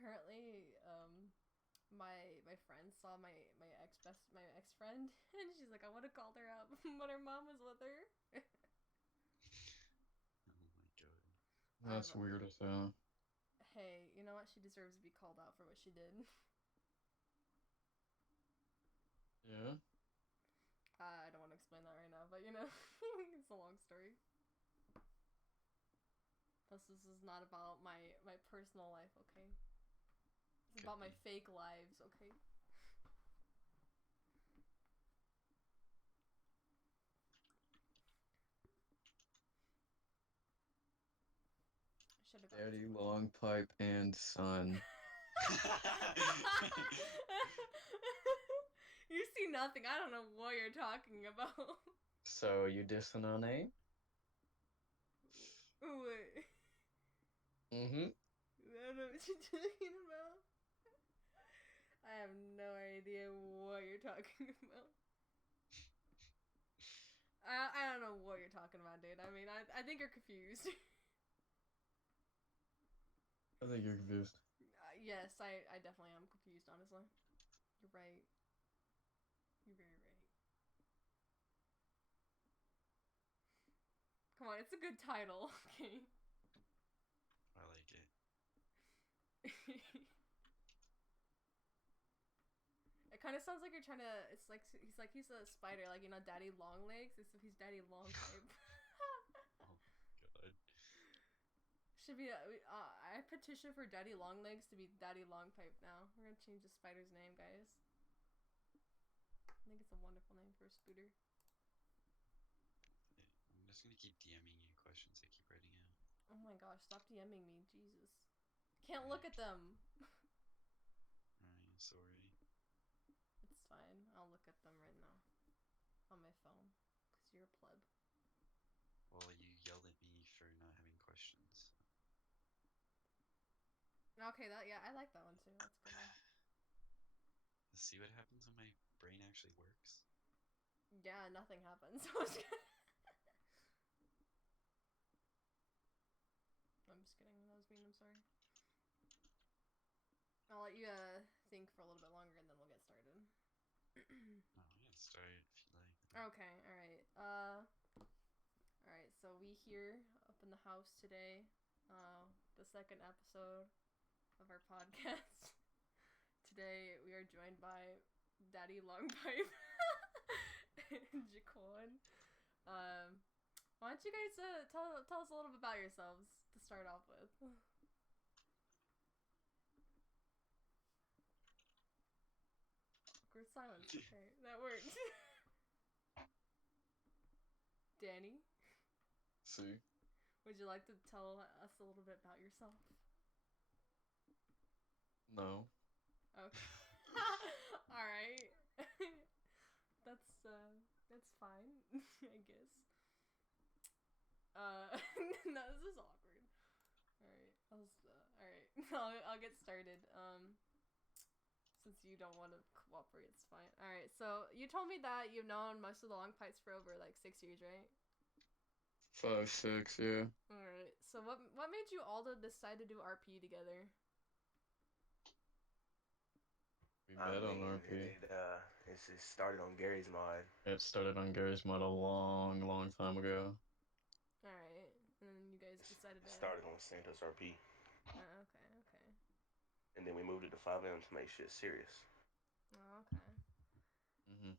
apparently, my friend saw my ex friend, and she's like, I would have called her up, but her mom was with her. Oh my god. I've That's weird as hell. Hey, you know what? She deserves to be called out for what she did. Yeah? I don't want to explain that right now, but it's a long story. Plus, this is not about my personal life, okay? It's Could about my be. fake lives, okay? I should have got Daddy, to. Longpipe, and son. You see nothing. I don't know what you're talking about. So, you dissing on A? Wait. Mm-hmm. I don't know what you're talking about. I have no idea what you're talking about. I don't know what you're talking about, dude. I mean, I think you're confused. I think you're confused. Yes, I definitely am confused, honestly. You're right. You're very right. Come on, it's a good title, okay? I like it. It kind of sounds like you're trying to. It's like he's a spider, like Daddy Longlegs. Except he's Daddy Longpipe. Oh god. Should be. I petition for Daddy Longlegs to be Daddy Longpipe now. We're gonna change the spider's name, guys. I think it's a wonderful name for a spooter. I'm just gonna keep DMing you questions I keep writing out. Oh my gosh! Stop DMing me, Jesus. Can't look at them. Alright, sorry. It's fine. I'll look at them right now on my phone. Cause you're a pleb. Well, you yelled at me for not having questions. Okay, I like that one too. That's a good one. Let's see what happens when my brain actually works. Yeah, nothing happens. I'm just kidding. That was mean. I'm sorry. I'll let you think for a little bit longer, and then we'll get started. Oh, yeah, start if you like. Okay. All right. All right. So we here up in the house today. The second episode of our podcast. Today we are joined by Daddy Longpipe and Jaquan. Why don't you guys tell us a little bit about yourselves to start off with? Awkward silence. Okay, that worked. Danny, See? would you like to tell us a little bit about yourself? No. Okay. All right. That's fine, I guess. No, this is awkward. All right, all right. I'll get started. Since you don't want to cooperate, it's fine. All right. So you told me that you've known most of the long pipes for over like 6 years, right? 5, 6, yeah. All right. So what made you all to decide to do RP together? We I met on mean, RP. it started on Gary's mod. It started on Gary's mod a long, long time ago. All right. And you guys decided It to. started on Santos RP, Okay. Okay. and then we moved it to 5M to make shit serious. Oh, okay. Mm-hmm.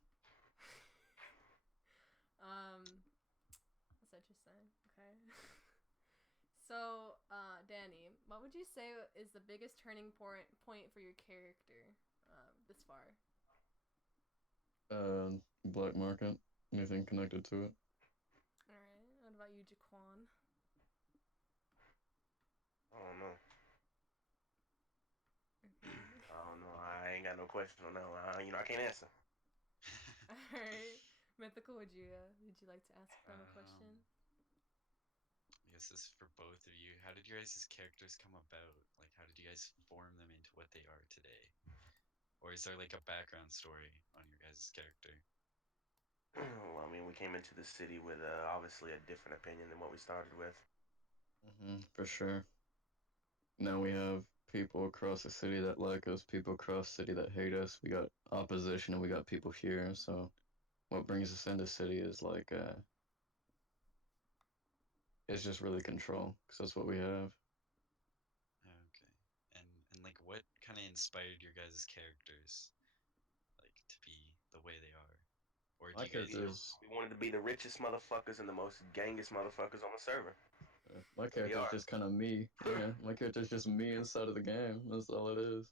That's interesting. Okay. So, Danny, what would you say is the biggest turning point for your character, this far? Black market. Anything connected to it? All right. What about you, Jaquan? I don't know. Mm-hmm. I don't know. I ain't got no question on that one. I can't answer. All right. Mythical, would you like to ask them a um, question? I guess this is for both of you. How did your guys' characters come about? Like, how did you guys form them into what they are today? Or is there like a background story on your guys' character? Well, I mean, we came into the city with obviously a different opinion than what we started with. Mm-hmm, for sure. Now we have people across the city that like us, people across the city that hate us. We got opposition and we got people here. So what brings us into city is like it's just really control, because that's what we have. Okay. And like what kind of inspired your guys' characters like to be the way they are? Or do My you guys character is We wanted to be the richest motherfuckers and the most gangest motherfuckers on the server. my We character is are. just kind of me. Yeah, my character is just me inside of the game. That's all it is.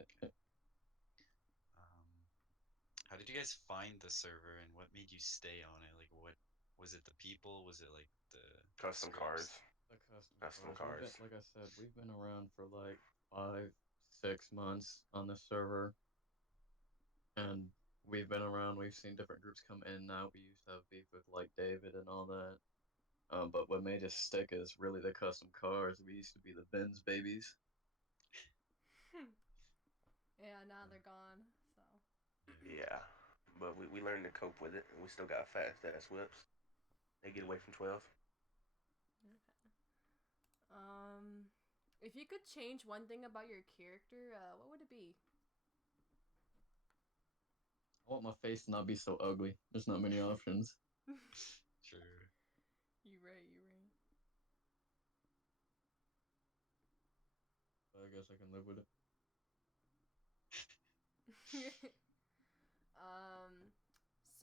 okay. Um how did you guys find the server and what made you stay on it? Like what was it the people? Was it like the Custom scripts? cars. The custom Custom cars. We've been, cars. like I said, we've been around for like 5, 6 months on the server, and we've been around. We've seen different groups come in and out. We used to have beef with like David and all that. But what made us stick is really the custom cars. We used to be the Benz babies. Yeah, now they're gone. So. Yeah. But we learned to cope with it, and we still got fast ass whips. They get away from 12. Okay. If you could change one thing about your character, what would it be? I want my face to not be so ugly. There's not many options. Sure. You right. But I guess I can live with it.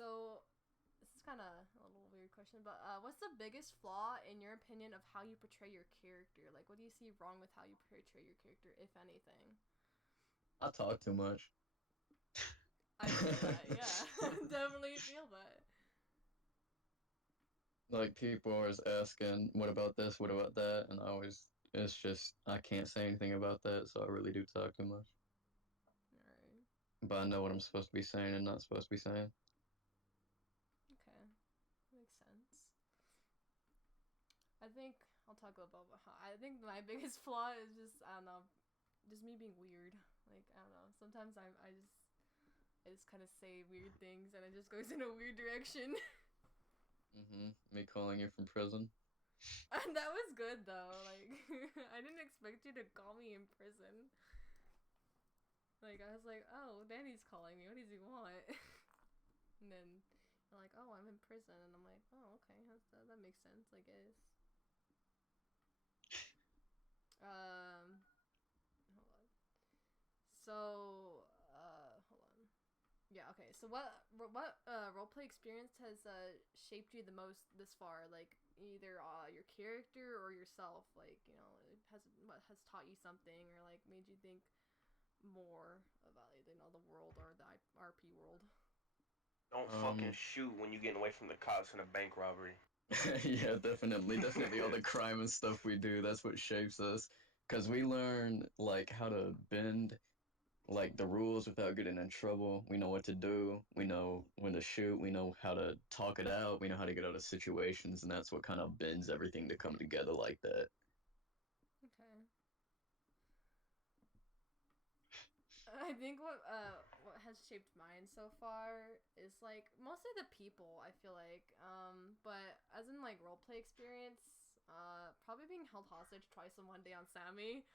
So this is kind of a little weird question, but what's the biggest flaw in your opinion of how you portray your character? Like, what do you see wrong with how you portray your character, if anything? I talk too much. I feel that, yeah. Definitely feel that. Like people always asking, "What about this? What about that?" And it's just I can't say anything about that, so I really do talk too much. Alright. But I know what I'm supposed to be saying and not supposed to be saying. Okay. Makes sense. I think I'll talk about how I think my biggest flaw is just, I don't know, just me being weird. Like, I don't know. Sometimes I just kind of say weird things and it just goes in a weird direction. Me calling you from prison. And that was good though. Like, I didn't expect you to call me in prison. Like, I was like, oh, Danny's calling me. What does he want? And then you're like, oh, I'm in prison. And I'm like, oh, okay. That makes sense, I guess. Hold on. So, hold on. Yeah, okay. So what roleplay experience has shaped you the most this far? Like either your character or yourself. Like, you know, what has taught you something or like made you think more about, you know, the world or the RP world. Don't fucking shoot when you're getting away from the cops in a bank robbery. Yeah, definitely all the crime and stuff we do, that's what shapes us, because we learn like how to bend like the rules without getting in trouble. We know what to do, we know when to shoot, we know how to talk it out, we know how to get out of situations, and that's what kind of bends everything to come together like that. Okay. I think what has shaped mine so far is like mostly the people, I feel like. But as in like roleplay experience, probably being held hostage twice in one day on Sammy,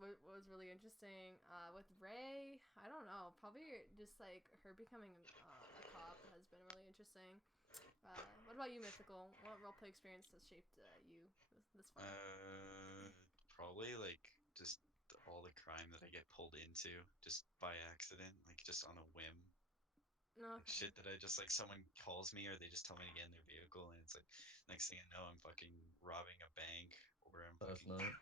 was really interesting. With Ray, I don't know, probably just like her becoming a cop has been really interesting. What about you, Mythical? What roleplay experience has shaped you this far? Probably like just all the crime that I get pulled into just by accident, like just on a whim. Like Okay. shit that I just like someone calls me or they just tell me to get in their vehicle and it's like next thing I know I'm fucking robbing a bank or I'm Last fucking night.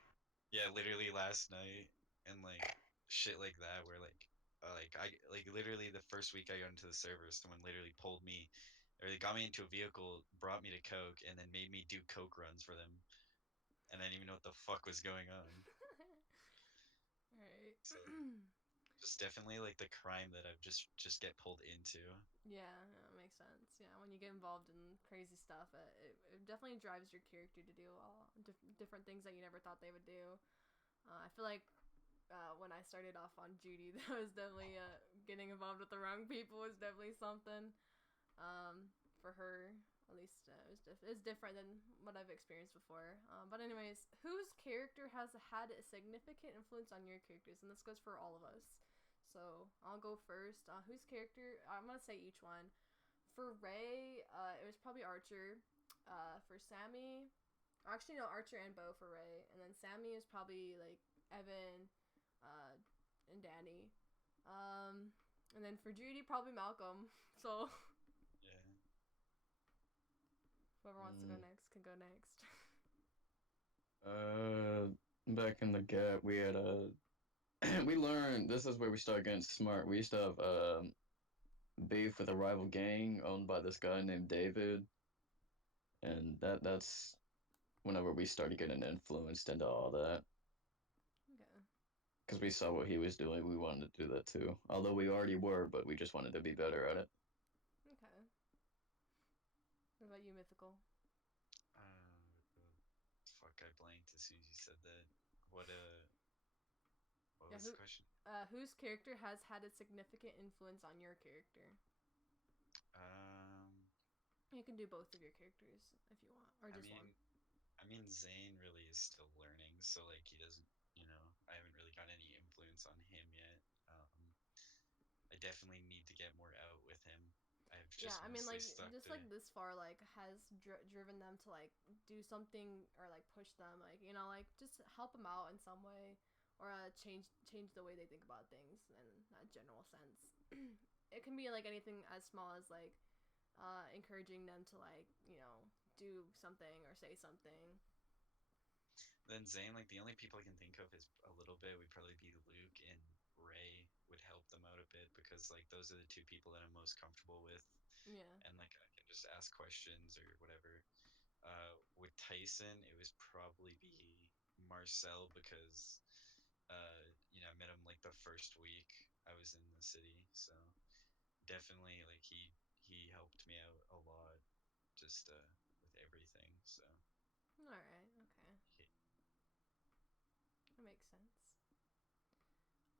yeah, literally last night and like shit like that where like I like literally the first week I got into the server someone literally pulled me or they got me into a vehicle, brought me to coke and then made me do coke runs for them and I didn't even know what the fuck was going on. Alright. So just definitely like the crime that I've just get pulled into. Yeah, makes sense. Yeah, when you get involved in crazy stuff, it definitely drives your character to do all different things that you never thought they would do. I feel like when I started off on Judy, that was definitely getting involved with the wrong people was definitely something for her. At least it's different than what I've experienced before. But anyways, whose character has had a significant influence on your characters? And this goes for all of us. So I'll go first. Whose character? I'm gonna say each one. For Ray, it was probably Archer. For Sammy, actually no, Archer and Bo for Ray, and then Sammy is probably like Evan, and Danny. And then for Judy, probably Malcolm. So Yeah. whoever wants to go next can go next. Back in the gap, we had we learned this is where we started getting smart. We used to have beef with a rival gang owned by this guy named David, and that's whenever we started getting influenced into all that. Okay. Because we saw what he was doing, we wanted to do that too. Although we already were, but we just wanted to be better at it. Okay. What about you, Mythical? Fuck, I blanked as soon as you said that. What Yeah, was the question? Whose character has had a significant influence on your character? You can do both of your characters if you want, or just one. I mean, Zane really is still learning, so like he doesn't, I haven't really got any influence on him yet. I definitely need to get more out with him. I've just mostly stuck just to... like this far, like has driven them to like do something or like push them, like like just help them out in some way, or change the way they think about things in a general sense. It can be like anything as small as like encouraging them to like do something or say something. Then Zane, like the only people I can think of is a little bit would probably be Luke and Ray would help them out a bit because like those are the two people that I'm most comfortable with. Yeah. And like I can just ask questions or whatever. With Tyson, it was probably be Marcel because I met him like the first week I was in the city, so definitely like he helped me out a lot just with everything. So All right. Okay. he, That makes sense.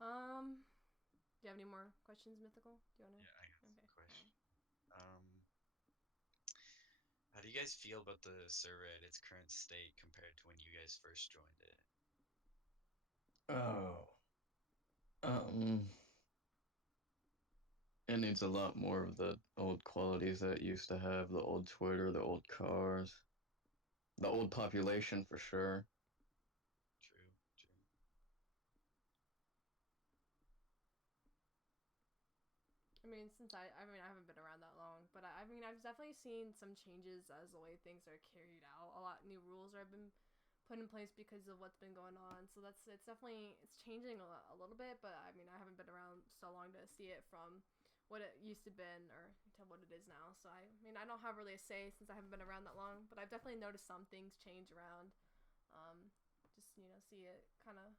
Do you have any more questions, Mythical? Do you wanna? yeah, I got some question. Right. How do you guys feel about the server at its current state compared to when you guys first joined it? Oh. It needs a lot more of the old qualities that it used to have, the old Twitter, the old cars, the old population for sure. True. I mean, I haven't been around that long, but I mean, I've definitely seen some changes as the way things are carried out. A lot new rules have been put in place because of what's been going on. So it's changing a little bit, but I mean, I haven't been around so long to see it from what it used to been or to what it is now. So I mean, I don't have really a say since I haven't been around that long, but I've definitely noticed some things change around. Just see it kind of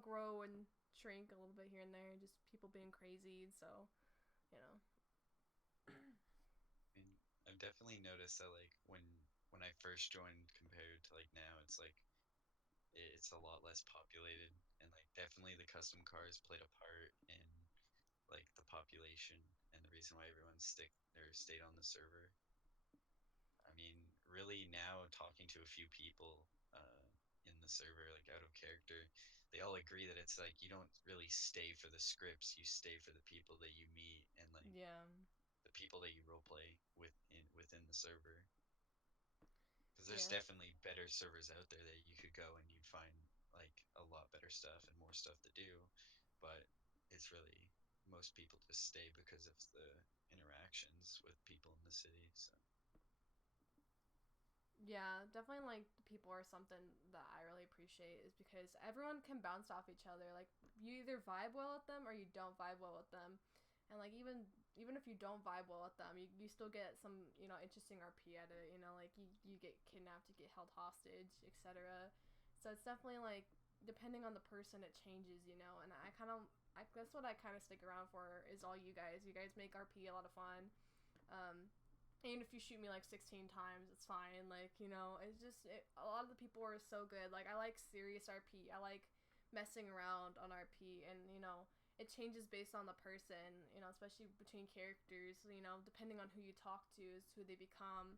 grow and shrink a little bit here and there. Just people being crazy, so. I mean, I've definitely noticed that like when I first joined compared to like now, it's like it's a lot less populated, and like definitely the custom cars played a part in like the population and the reason why everyone stayed on the server. I mean, really now talking to a few people in the server, like out of character, they all agree that it's like you don't really stay for the scripts, you stay for the people that you meet and like Yeah. the people that you roleplay within the server. Because there's Yeah. definitely better servers out there that you could go and you'd find like a lot better stuff and more stuff to do, but it's really most people just stay because of the interactions with people in the city. So Yeah, definitely like the people are something that I really appreciate is because everyone can bounce off each other. Like you either vibe well with them or you don't vibe well with them. And like even if you don't vibe well with them, you still get some, interesting RP out of it, like you get kidnapped, you get held hostage, etc. So it's definitely like depending on the person it changes, and that's what I kind of stick around for is all you guys. You guys make RP a lot of fun. Even if you shoot me like 16 times, it's fine. Like, it's just, a lot of the people are so good. Like, I like serious RP. I like messing around on RP. And, it changes based on the person, you know, especially between characters, you know, depending on who you talk to is who they become.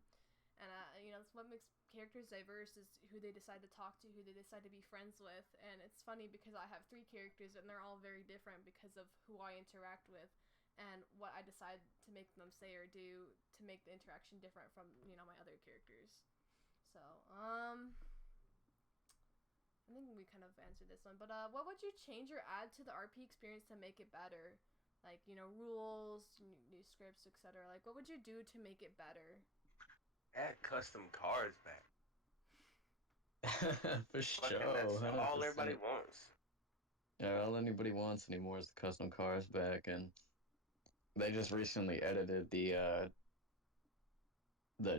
And, you know, that's what makes characters diverse is who they decide to talk to, who they decide to be friends with. And it's funny because I have 3 characters and they're all very different because of who I interact with and what I decide to make them say or do to make the interaction different from, you know, my other characters. So, I think we kind of answered this one. But what would you change or add to the RP experience to make it better? Like, you know, rules, new scripts, etc. Like, what would you do to make it better? Add custom cars back. For Fucking, sure, that's all everybody 100%. wants. Yeah, all anybody wants anymore is the custom cars back, and they just recently edited the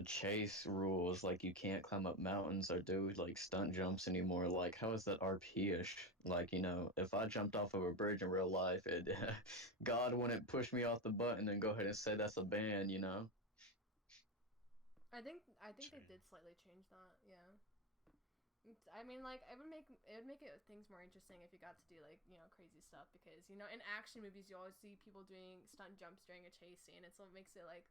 chase rules. Like, you can't climb up mountains or do like stunt jumps anymore. Like, how is that RP-ish? Like, you know, if I jumped off of a bridge in real life, it God wouldn't push me off the button and go ahead and say that's a ban, you know? I think they True. did slightly change that. Yeah. I mean, like, it would make it things more interesting if you got to do like, you know, crazy stuff because, you know, in action movies you always see people doing stunt jumps during a chase scene, and so it makes it like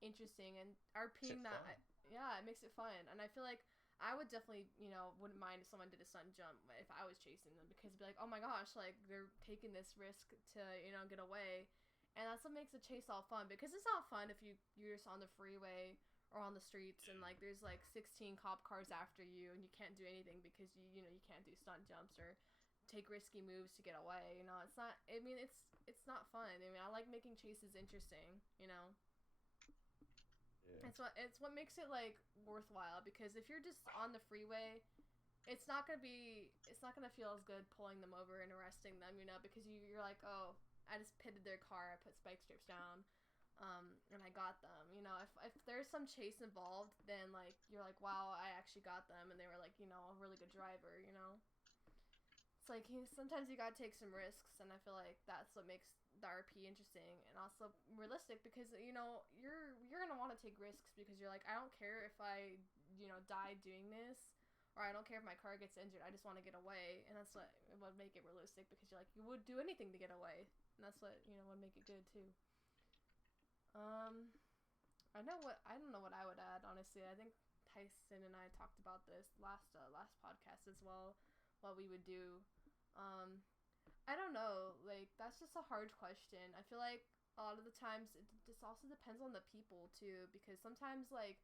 interesting and RPing that. fun. Yeah, it makes it fun, and I feel like I would definitely, you know, wouldn't mind if someone did a stunt jump if I was chasing them because it'd be like, oh my gosh, like they're taking this risk to, you know, get away, and that's what makes the chase all fun because it's not fun if you're just on the freeway or on the streets and like there's like 16 cop cars after you and you can't do anything because you know you can't do stunt jumps or take risky moves to get away, you know. It's not, I mean, it's not fun. I mean, I like making chases interesting, you know. Yeah. It's what makes it like worthwhile because if you're just on the freeway, it's not gonna feel as good pulling them over and arresting them, you know, because you're like, oh, I just pitted their car, I put spike strips down, and I got them. You know, if there's some chase involved, then like you're like, wow, I actually got them, and they were like, you know, a really good driver. You know, it's like sometimes you gotta take some risks, and I feel like that's what makes the RP interesting and also realistic because you know you're gonna want to take risks because you're like, I don't care if I, you know, die doing this. Or I don't care if my car gets injured. I just want to get away, and that's what would make it realistic because you're like you would do anything to get away, and that's what, you know, would make it good too. Um, I don't know what I would add, honestly. I think Tyson and I talked about this last podcast as well. What we would do. Um, I don't know. Like that's just a hard question. I feel like a lot of the times it just also depends on the people too, because sometimes I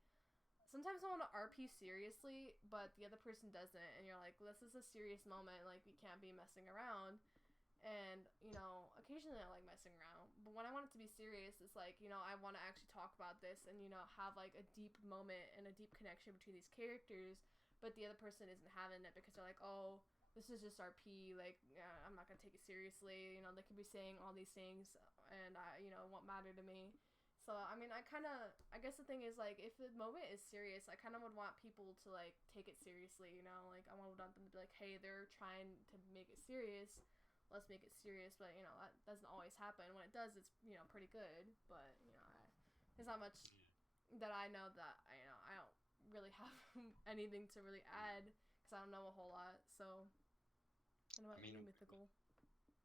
want to RP seriously, but the other person doesn't, and you're like, well, this is a serious moment. Like we can't be messing around. And, you know, occasionally I like messing around, but when I want it to be serious, it's like, you know, I want to actually talk about this and, you know, have like a deep moment and a deep connection between these characters, but the other person isn't having it because they're like, oh, this is just RP, like, yeah, I'm not gonna take it seriously, you know, they could be saying all these things and you know, it won't matter to me. So, I mean, I guess the thing is, like, if the moment is serious, I kind of would want people to, like, take it seriously, you know? Like, I want them to be like, hey, they're trying to make it serious, let's make it serious, but you know that doesn't always happen. When it does, it's, you know, pretty good, but you know there's not much that I know that I don't really have anything to really add because I don't know a whole lot. So I know I about you, mean, Mythical.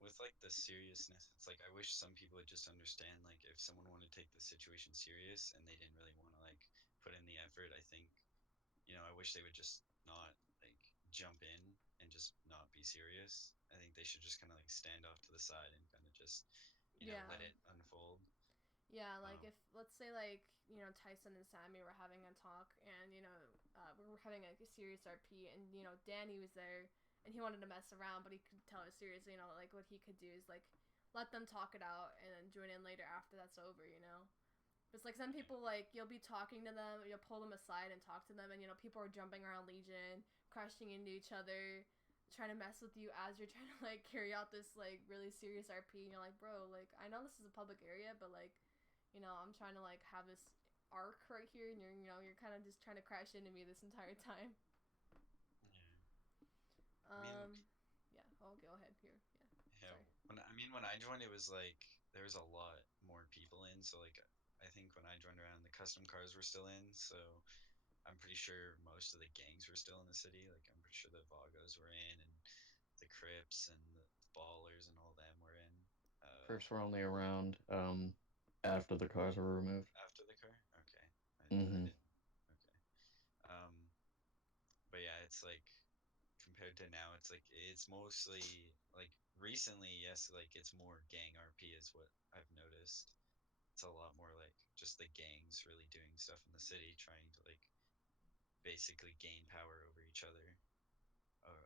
with like the seriousness, it's like I wish some people would just understand like if someone wanted to take the situation serious and they didn't really want to like put in the effort, I think, you know, I wish they would just not like jump in and just not be serious. I think they should just kind of like stand off to the side and kind of just, you know, Yeah, let it unfold. yeah. Like Um, if let's say like, you know, Tyson and Sammy were having a talk, and you know we were having like a serious RP, and you know Danny was there, and he wanted to mess around, but he could tell it was serious. You know, like what he could do is like let them talk it out and then join in later after that's over. You know. It's like some people, like, you'll be talking to them, you'll pull them aside and talk to them, and, you know, people are jumping around Legion, crashing into each other, trying to mess with you as you're trying to, like, carry out this, like, really serious RP, and you're like, bro, like, I know this is a public area, but, like, you know, I'm trying to, like, have this arc right here, and you're, you know, you're kind of just trying to crash into me this entire time. yeah. I mean, Um, yeah, oh, go ahead here, yeah, yeah, sorry. when I joined, it was like there was a lot more people in. So like I think when I joined around, the custom cars were still in. So I'm pretty sure most of the gangs were still in the city. Like I'm pretty sure the Vagos were in, and the Crips and the Ballers and all them were in. perks were only around after the cars were removed. After the car? Okay. I Hmm. didn't. Okay. But yeah, it's like compared to now, it's mostly like recently, yes, like it's more gang RP is what I've noticed. It's a lot more like just the gangs really doing stuff in the city, trying to like basically gain power over each other,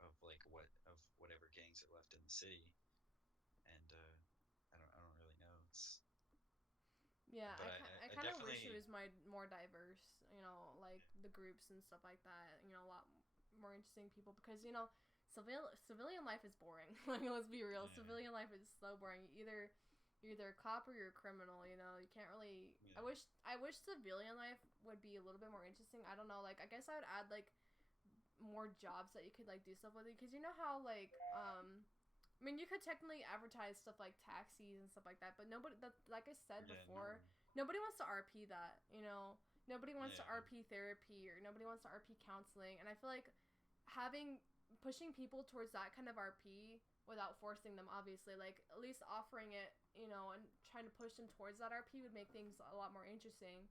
of like whatever gangs are left in the city, and I don't really know. It's Yeah, but I I kind of wish it definitely was more diverse, like the groups and stuff like that. A lot more interesting people because civilian life is boring. Like let's be real, yeah, civilian life is so boring. You're either a cop or you're a criminal. You can't really. yeah, I wish civilian life would be a little bit more interesting. I don't know. Like I guess I would add like more jobs that you could like do stuff with it because you know how like I mean, you could technically advertise stuff like taxis and stuff like that, but nobody, like I said yeah, before, nobody wants to RP that, Nobody wants to yeah, RP therapy or nobody wants to RP counseling. And I feel like pushing people towards that kind of RP without forcing them, obviously, like at least offering it, and trying to push them towards that RP would make things a lot more interesting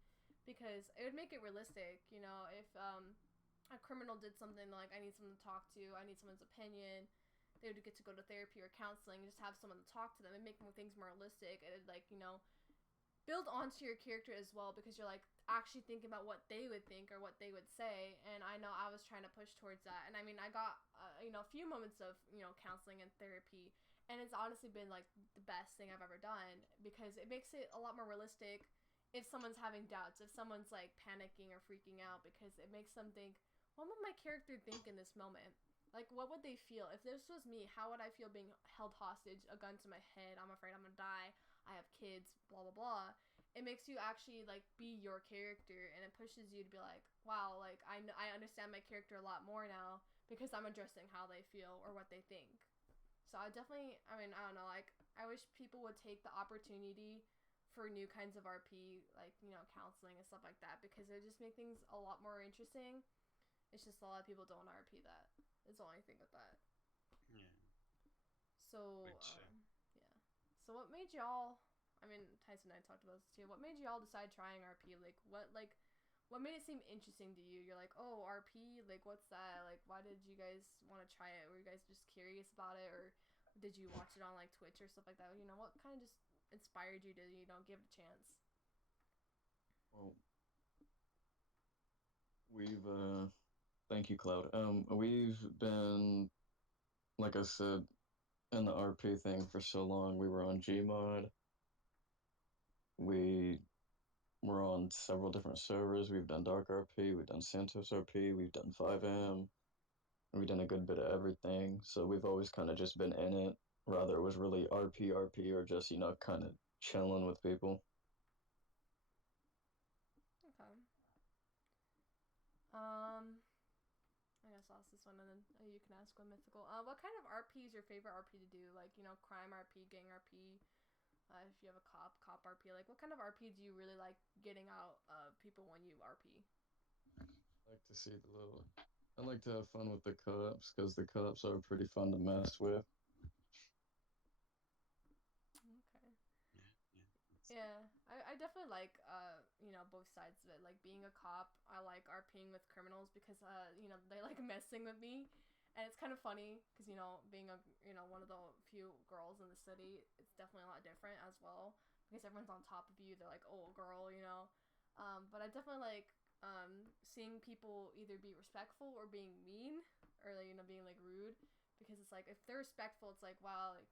because it would make it realistic, if, a criminal did something like I need someone to talk to, I need someone's opinion, they would get to go to therapy or counseling and just have someone to talk to them and make things more realistic. It'd like build onto your character as well because you're like actually thinking about what they would think or what they would say. And I know I was trying to push towards that, and I mean I got a few moments of counseling and therapy, and it's honestly been like the best thing I've ever done because it makes it a lot more realistic. If someone's having doubts, if someone's like panicking or freaking out, because it makes them think, what would my character think in this moment? Like, what would they feel? If this was me, how would I feel being held hostage, a gun to my head, I'm afraid I'm gonna die, I have kids, blah, blah, blah. It makes you actually, like, be your character, and it pushes you to be like, wow, like, I understand my character a lot more now because I'm addressing how they feel or what they think. So I definitely, I mean, I don't know, like, I wish people would take the opportunity for new kinds of RP, like, counseling and stuff like that, because it just make things a lot more interesting. It's just a lot of people don't RP that. It's the only thing with that. yeah. So, Which yeah. So what made y'all, I mean, Tyson and I talked about this too, what made y'all decide trying RP? What made it seem interesting to you? You're like, oh, RP? Like, what's that? Like, why did you guys want to try it? Were you guys just curious about it? Or did you watch it on, like, Twitch or stuff like that? What kind of just inspired you to, give it a chance? Well, we've thank you, Cloud. We've been, like I said, in the RP thing for so long. We were on Gmod. We were on several different servers. We've done Dark RP, we've done Santos RP, we've done 5M, and we've done a good bit of everything. So we've always kind of just been in it, rather it was really RP or just, kind of chilling with people. Okay. I guess I'll ask this one and then you can ask one, Mythical. What kind of RP is your favorite RP to do? Like, crime RP, gang RP, if you have a cop RP. Like, what kind of RP do you really like getting out of people when you RP? I like to see I like to have fun with the cops, because the cops are pretty fun to mess with. Okay. yeah. Yeah, I definitely like, both sides of it. Like, being a cop, I like RPing with criminals because, they like messing with me. And it's kind of funny because, being one of the few girls in the city, it's definitely a lot different as well. Because everyone's on top of you. They're like, oh, girl. But I definitely like, seeing people either be respectful or being mean or, like, being, like, rude. Because it's like, if they're respectful, it's like, wow, like,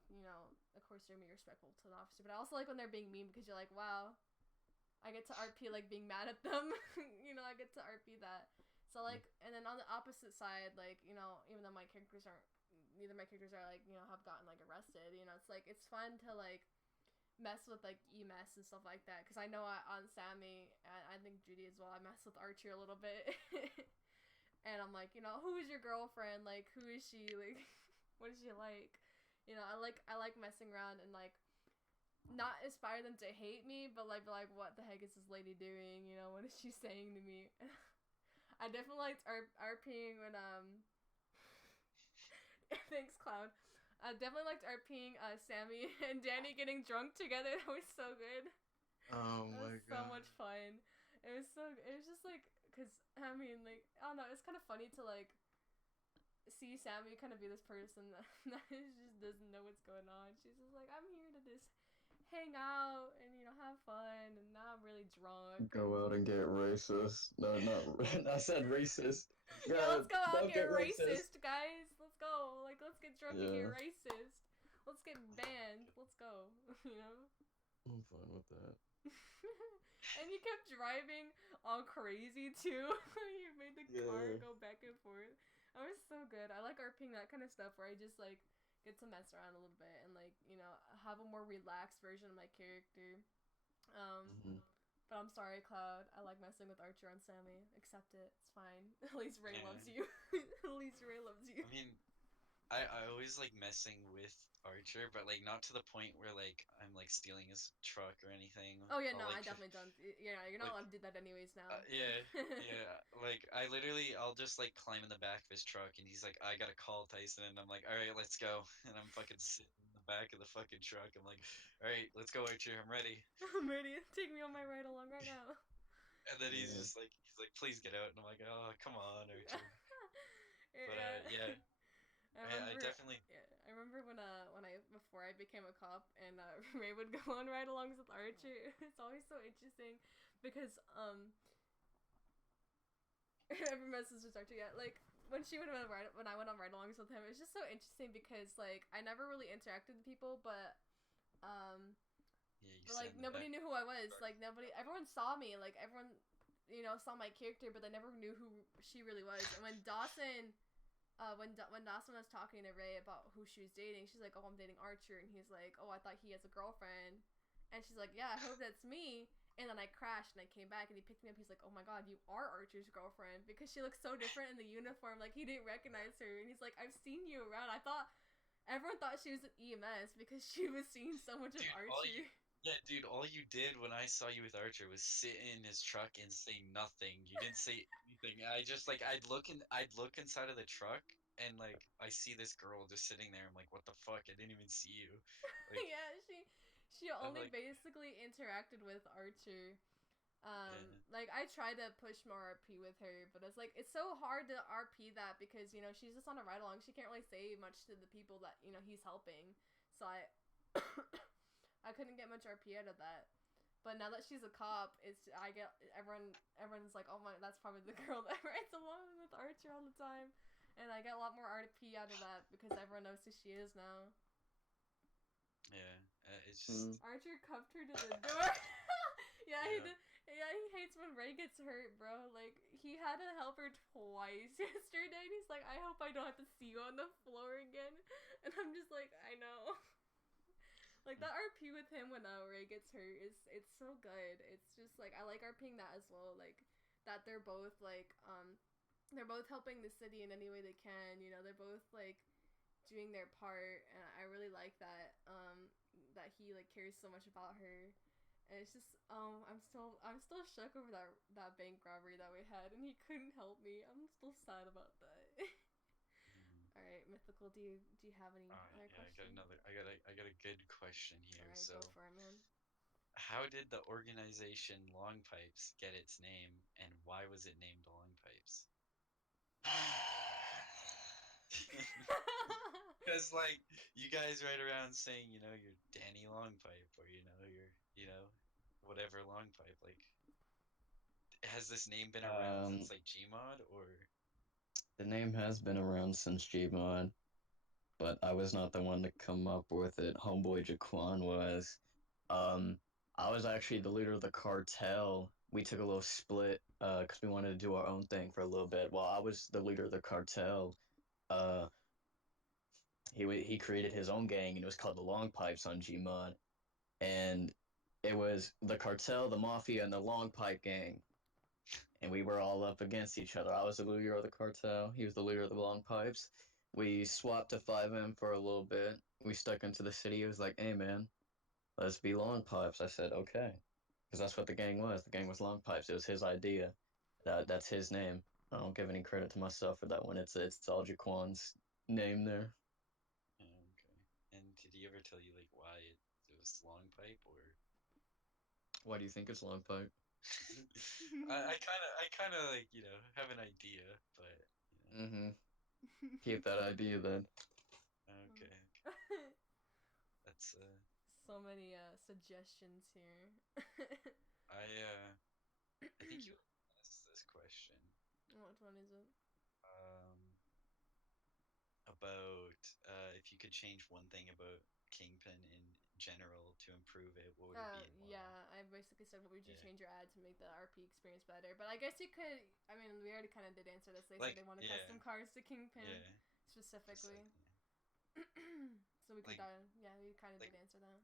of course they're being respectful to an officer. But I also like when they're being mean because you're like, wow, I get to RP, like, being mad at them. I get to RP that. So, like, and then on the opposite side, like, even though neither of my characters are, like, have gotten, like, arrested, it's like, it's fun to, like, mess with, like, EMS and stuff like that. Because I know on Sammy, I think Judy as well, I mess with Archie a little bit. And I'm like, who is your girlfriend? Like, who is she? Like, what is she like? I like messing around and, like, not inspire them to hate me, but, like, be like, what the heck is this lady doing? What is she saying to me? I definitely liked RPing when, thanks, Cloud. I definitely liked RPing Sammy and Danny getting drunk together. That was so good. Oh That my was so god. much fun. It was just like, cause I mean, like, I don't know, it's kind of funny to like see Sammy kind of be this person that just doesn't know what's going on. She's just like, I'm here to just hang out and have fun, and now I'm really drunk. Go out and get racist. No, not. I said racist. Yeah, let's go out and don't get racist, guys. Let's go. Like, let's get drunk and get Yeah. racist. Let's get banned. Let's go. I'm fine with that. And you kept driving all crazy too. You made the car Yeah. go back and forth. That was so good. I like RPing that kind of stuff where I just like get to mess around a little bit and like have a more relaxed version of my character. But I'm sorry, Cloud. I like messing with Archer on Sammy. Accept it. It's fine. At least Ray Yeah. loves you. At least Ray loves you. I mean, I always like messing with Archer, but like not to the point where like I'm like stealing his truck or anything. Oh yeah, I'll, no, like, I definitely don't. Yeah, you're not like, allowed to do that anyways now. yeah. Like I'll just like climb in the back of his truck, and he's like, I gotta call Tyson, and I'm like, all right, let's go. And I'm fucking sitting in the back of the fucking truck. I'm like, all right, let's go, Archer. I'm ready. I'm ready. Take me on my ride along right now. And then he's Yeah. just like, please get out. And I'm like, oh, come on, Archer. But yeah, I I remember. definitely. Yeah, I remember when before I became a cop and Ray would go on ride-alongs with Archer. It's always so interesting because I haven't messaged with Archer yet. Like when I went on ride-alongs with him, it was just so interesting because like I never really interacted with people, but Yeah, you but, sat like in the nobody back. knew who I was. Like everyone saw me. Like everyone, saw my character, but they never knew who she really was. And when Dawson. When Dawson was talking to Ray about who she was dating, she's like, oh, I'm dating Archer. And he's like, oh, I thought he has a girlfriend. And she's like, yeah, I hope that's me. And then I crashed and I came back and he picked me up. He's like, oh my god, you are Archer's girlfriend. Because she looks so different in the uniform. Like, he didn't recognize her. And he's like, I've seen you around. Everyone thought she was an EMS because she was seeing so much of Archer. Yeah, dude, all you did when I saw you with Archer was sit in his truck and say nothing. You didn't say anything. I just like I'd look inside of the truck and like I see this girl just sitting there. I'm like, what the fuck? I didn't even see you. Like, Yeah, she I'm only like, basically interacted with Archer. yeah, Like I tried to push more RP with her, but it's so hard to RP that because she's just on a ride along. She can't really say much to the people that he's helping. So I couldn't get much RP out of that. But now that she's a cop, everyone's like, oh my, that's probably the girl that rides along with Archer all the time, and I get a lot more RP out of that because everyone knows who she is now. yeah. It's just Archer cuffed her to the door. Yeah, Yeah. he did. Yeah, he hates when Ray gets hurt, bro. Like, he had to help her twice yesterday, and he's like, I hope I don't have to see you on the floor again. And I'm just like, I know. Like, that RP with him when Ray gets hurt it's so good. It's just, like, I like RPing that as well. Like, that they're both, like, they're both helping the city in any way they can. They're both, like, doing their part, and I really like that, that he, like, cares so much about her. And it's just, I'm still shook over that bank robbery that we had, and he couldn't help me. I'm still sad about that. All right, Mythical, do you have any other questions? I got a good question here. All right, So, go for it, man. how did the organization Longpipes get its name, and why was it named Longpipes? Because like you guys ride around saying, you're Danny Longpipe, or you're whatever Longpipe. Like, has this name been around since like Gmod, or? The name has been around since Gmod, but I was not the one to come up with it. Homeboy Jaquan was. I was actually the leader of the cartel. We took a little split because we wanted to do our own thing for a little bit. While I was the leader of the cartel, uh, he created his own gang and it was called the Long Pipes on Gmod, and it was the cartel, the mafia, and the Long Pipe gang, and we were all up against each other. I was the leader of the cartel. He was the leader of the Long Pipes. We swapped to 5M for a little bit. We stuck into the city. It was like, hey man, let's be Long Pipes. I said, okay, because that's what the gang was. The gang was Long Pipes. It was his idea. That's his name. I don't give any credit to myself for that one. It's all Jaquan's name there. Okay. tell you like why it was Longpipe or? Why do you think it's Longpipe? I kind of like have an idea, but Mm-hmm. Keep that idea then. okay, that's So many suggestions here. I think you asked this question. Which one is it? About if you could change one thing about Kingpin in general to improve it, what would it be? And why? Yeah, I basically said, what would you Yeah. change your ad to make the RP experience better? But I guess you could. I mean, we already kind of did answer this. They Like, said they wanted yeah. custom cars to Kingpin Yeah, specifically. yeah. So we could, Like- yeah, we kind of like- did answer that.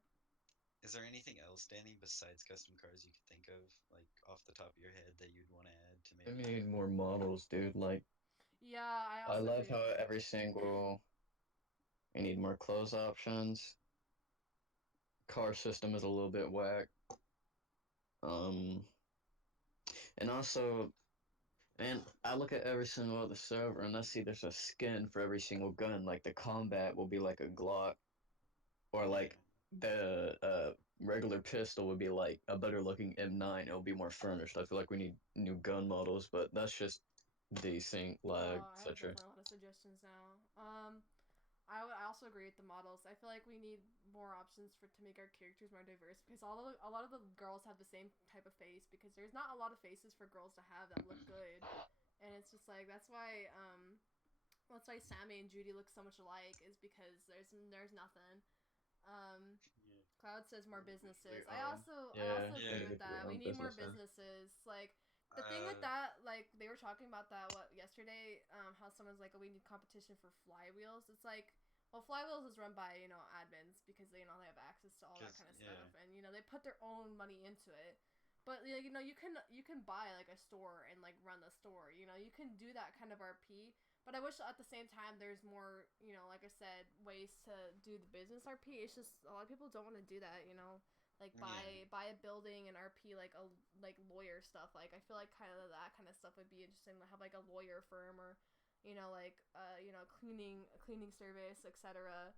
Is there anything else, Danny, besides custom cars you could think of, like off the top of your head, that you'd want to add to We maybe? need more models, dude. Like, Yeah, I I also love agree how with that. every single. We need more clothes options. Car system is a little bit whack. And also, man, I look at every single other server and I see there's a skin for every single gun. Like the combat will be like a Glock, or like the regular pistol would be like a better looking M9. It'll be more furnished. I feel like we need new gun models, but that's just desync, lag, I have etc. definitely a lot of suggestions now. I also agree with the models. I feel like we need more options to make our characters more diverse, because a lot of the girls have the same type of face, because there's not a lot of faces for girls to have that look good, and it's just like that's why Sammy and Judy look so much alike, is because there's nothing. Cloud says more businesses. I also agree with that. We need more businesses. Like the thing with that, like they were talking about that yesterday, how someone's like, oh, we need competition for flywheels. It's like, well, flywheels is run by admins, because they they have access to all that kind of stuff, and they put their own money into it. But you can buy like a store and like run the store. You can do that kind of RP. But I wish at the same time there's more, like I said, ways to do the business RP. It's just a lot of people don't want to do that, like buy a building and RP like lawyer stuff. Like I feel like kind of that kind of stuff would be interesting to have like a lawyer firm, or cleaning service, etc.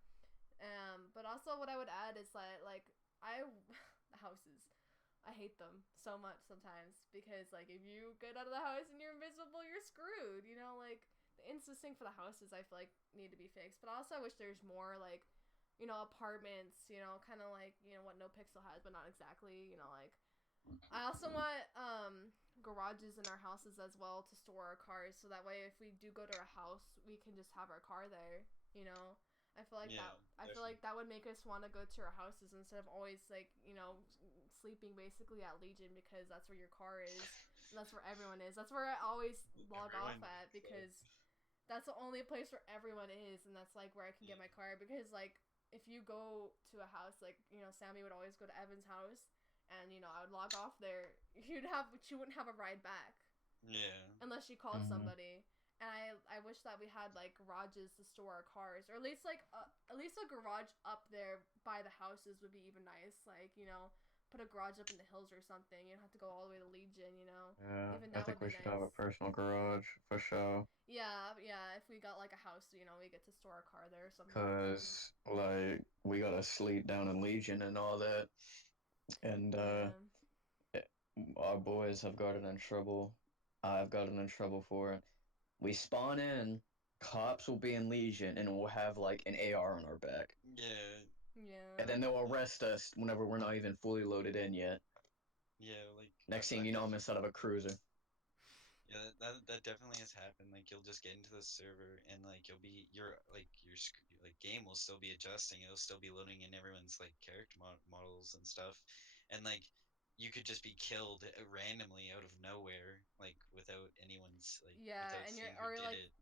But also what I would add is that the houses. I hate them so much sometimes, because like if you get out of the house and you're invisible, you're screwed. Like the instancing for the houses I feel like need to be fixed. But also I wish there's more like apartments, kind of like what NoPixel has, but not exactly. Like I also want garages in our houses as well to store our cars, so that way if we do go to a house, we can just have our car there. I feel like that would make us want to go to our houses instead of always like sleeping basically at Legion, because that's where your car is and that's where everyone is. That's where I always log off at, because that's the only place where everyone is, and that's like where I can get my car. Because like if you go to a house, like Sammy would always go to Evan's house, and I would log off there. She wouldn't have a ride back. Yeah. Unless she called somebody. And I wish that we had like garages to store our cars, or at least a garage up there by the houses would be even nice. Like put a garage up in the hills or something. You don't have to go all the way to Legion. Yeah, Even I that think would we be should have a nice. personal garage for sure. Yeah. If we got like a house, we get to store our car there or something. Cause like we gotta sleep down in Legion and all that, and our boys have gotten in trouble. I've gotten in trouble for it. We spawn in, cops will be in Legion, and we'll have like an AR on our back. Yeah. And then they'll arrest us whenever we're not even fully loaded in yet. Yeah, like Next thing you know, I'm inside of a cruiser. Yeah, that definitely has happened. Like you'll just get into the server and like your game will still be adjusting. It'll still be loading in everyone's like character models and stuff, and like you could just be killed randomly out of nowhere, like without anyone's like without and seeing who did it.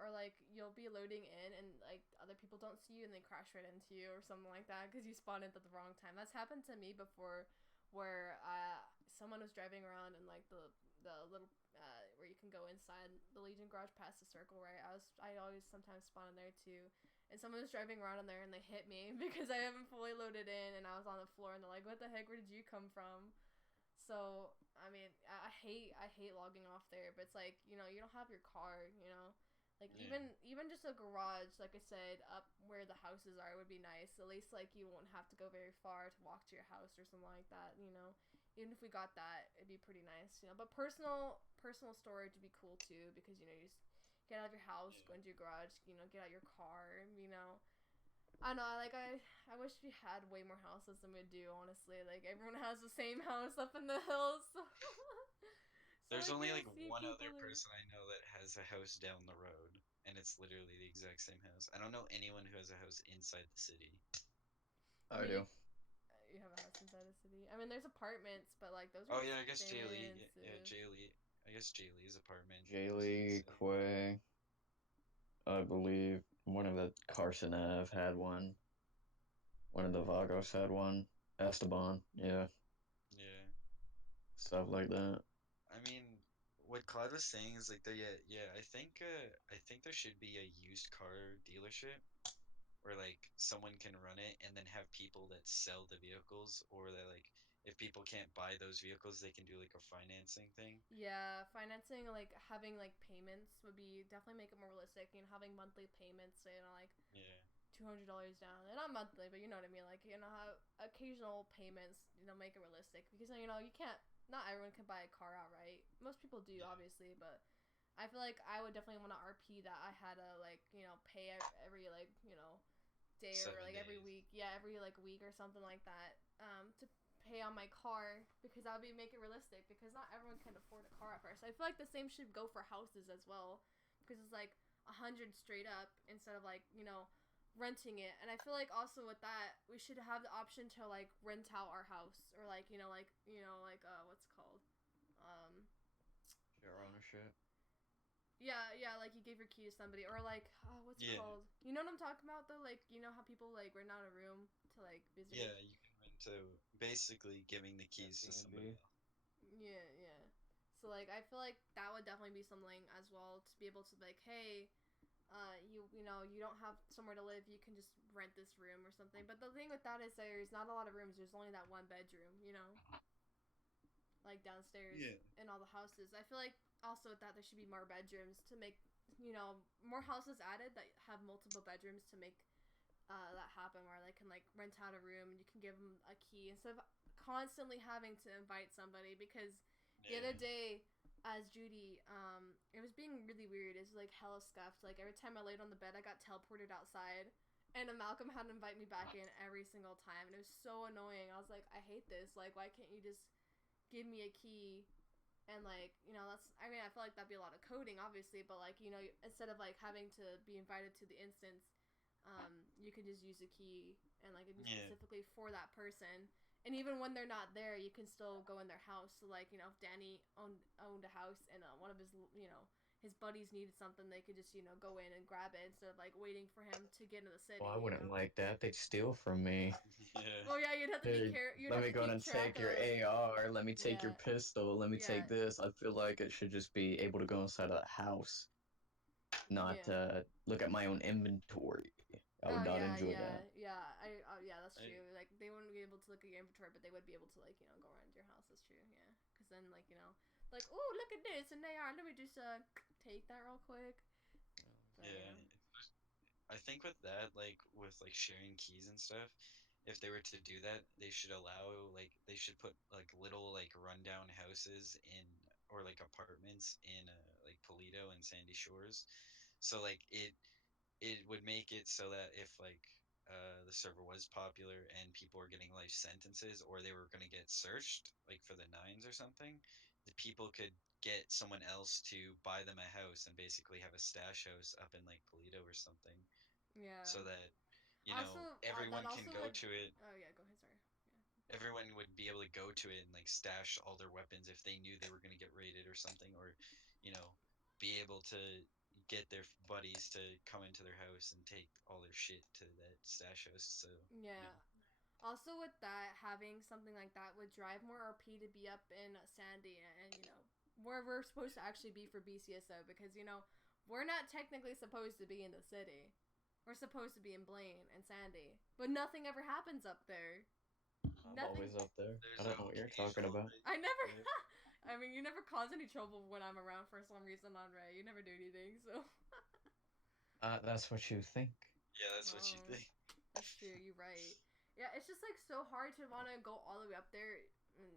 or like you'll be loading in and like other people don't see you and they crash right into you or something like that because you spawned in at the wrong time. That's happened to me before, where someone was driving around in like the little where you can go inside the Legion garage past the circle, right? I always sometimes spawn in there too, and someone was driving around in there and they hit me because I haven't fully loaded in and I was on the floor and they're like, "What the heck? Where did you come from?" So I mean, I hate logging off there, but it's like you don't have your car, Like Yeah. even just a garage, like I said, up where the houses are would be nice. At least like you won't have to go very far to walk to your house or something like that. Even if we got that, it'd be pretty nice. But personal storage would be cool too because you just get out of your house, go into your garage, get out your car. I know, like I wish we had way more houses than we do. Honestly, like everyone has the same house up in the hills. So, There's only you'll like see one other people are- person I know that has a house down the road, and it's literally the exact same house. I don't know anyone who has a house inside the city. I mean, do. You have a house inside a city. I mean, there's apartments, but like those Oh are yeah, I guess Jay Lee. expensive. Yeah, Jay Lee. I guess Jay Lee's apartment. is in the Jaylee, city. Quay, I believe one of the Carson Ave had one. One of the Vagos had one. Esteban, yeah, Yeah. stuff like that. I mean, what Claude was saying is like yeah. I think there should be a used car dealership where like someone can run it and then have people that sell the vehicles, or that like if people can't buy those vehicles, they can do like a financing thing. Yeah, financing, like having like payments would be definitely make it more realistic. Having monthly payments, like Yeah. $200 down, and not monthly, but you know what I mean. Like have occasional payments, make it realistic because you can't. Not everyone can buy a car outright. Most people do, Yeah. obviously, but I feel like I would definitely want to RP that I had to like pay every like day or 7 like every days. week. Yeah, every like week or something like that. To pay on my car because that would make it realistic because not everyone can afford a car at first. I feel like the same should go for houses as well because it's like 100 straight up instead of like renting it. And I feel like also with that we should have the option to like rent out our house or like what's it called Share ownership. yeah, like you gave your key to somebody or like what's it Yeah. called, you know what I'm talking about though, like how people like rent out a room to like visit. Yeah, you can rent to basically giving the keys to somebody Airbnb. else. Yeah. So like I feel like that would definitely be something as well to be able to be like, hey, you don't have somewhere to live, you can just rent this room or something. But the thing with that is there's not a lot of rooms. There's only that one bedroom, like downstairs Yeah. in all the houses. I feel like also with that there should be more bedrooms to make more houses added that have multiple bedrooms to make that happen where they can like rent out a room and you can give them a key instead of constantly having to invite somebody because the other day as Judy, it was being really weird. It was like hella scuffed. Like every time I laid on the bed, I got teleported outside, and Malcolm had to invite me back in every single time, and it was so annoying. I was like, I hate this. Like, why can't you just give me a key? And like, that's. I mean, I feel like that'd be a lot of coding, obviously, but like, instead of like having to be invited to the instance, you can just use a key, and like it'd be Yeah. specifically for that person. And even when they're not there, you can still go in their house. So like, if Danny owned a house and one of his his buddies needed something, they could just go in and grab it instead of like waiting for him to get into the city. Well, I wouldn't like that. They'd steal from me. Yeah. Well, yeah, you'd have to be Hey, careful. let me go and take your AR. Let me take your Yeah. pistol. Let me Yeah. take this. I feel like it should just be able to go inside of the house, not Yeah. look at my own inventory. I would not enjoy that. Yeah, yeah, that's I- true. Like they wouldn't be able to look at your inventory, but they would be able to like go around your house. That's true. Yeah, because then like like oh look at this and they are. Let me just take that real quick. But, Yeah. I think with that, like with like sharing keys and stuff, if they were to do that, they should allow like they should put like little like rundown houses in or like apartments in like Polito and Sandy Shores. So like it would make it so that if like the server was popular and people were getting life sentences or they were going to get searched like for the nines or something, the people could get someone else to buy them a house and basically have a stash house up in like Polito or something, yeah. so that Also, everyone that can also go would- to it. Oh yeah, go ahead. Sorry. Yeah. Everyone would be able to go to it and like stash all their weapons if they knew they were going to get raided or something, or be able to get their buddies to come into their house and take all their shit to that stash house. So Yeah. Also, with that, having something like that would drive more RP to be up in Sandy and where we're supposed to actually be for BCSO because we're not technically supposed to be in the city. We're supposed to be in Blaine and Sandy, but nothing ever happens up there. I'm Nothing. always up there. there's I don't know what you're talking occasional, about. like, I never. Yeah. I mean, you never cause any trouble when I'm around for some reason on Ray. You never do anything, so. That's what you think. Yeah, that's what you Oh. think. That's true. You're right. Yeah, it's just like so hard to want to go all the way up there.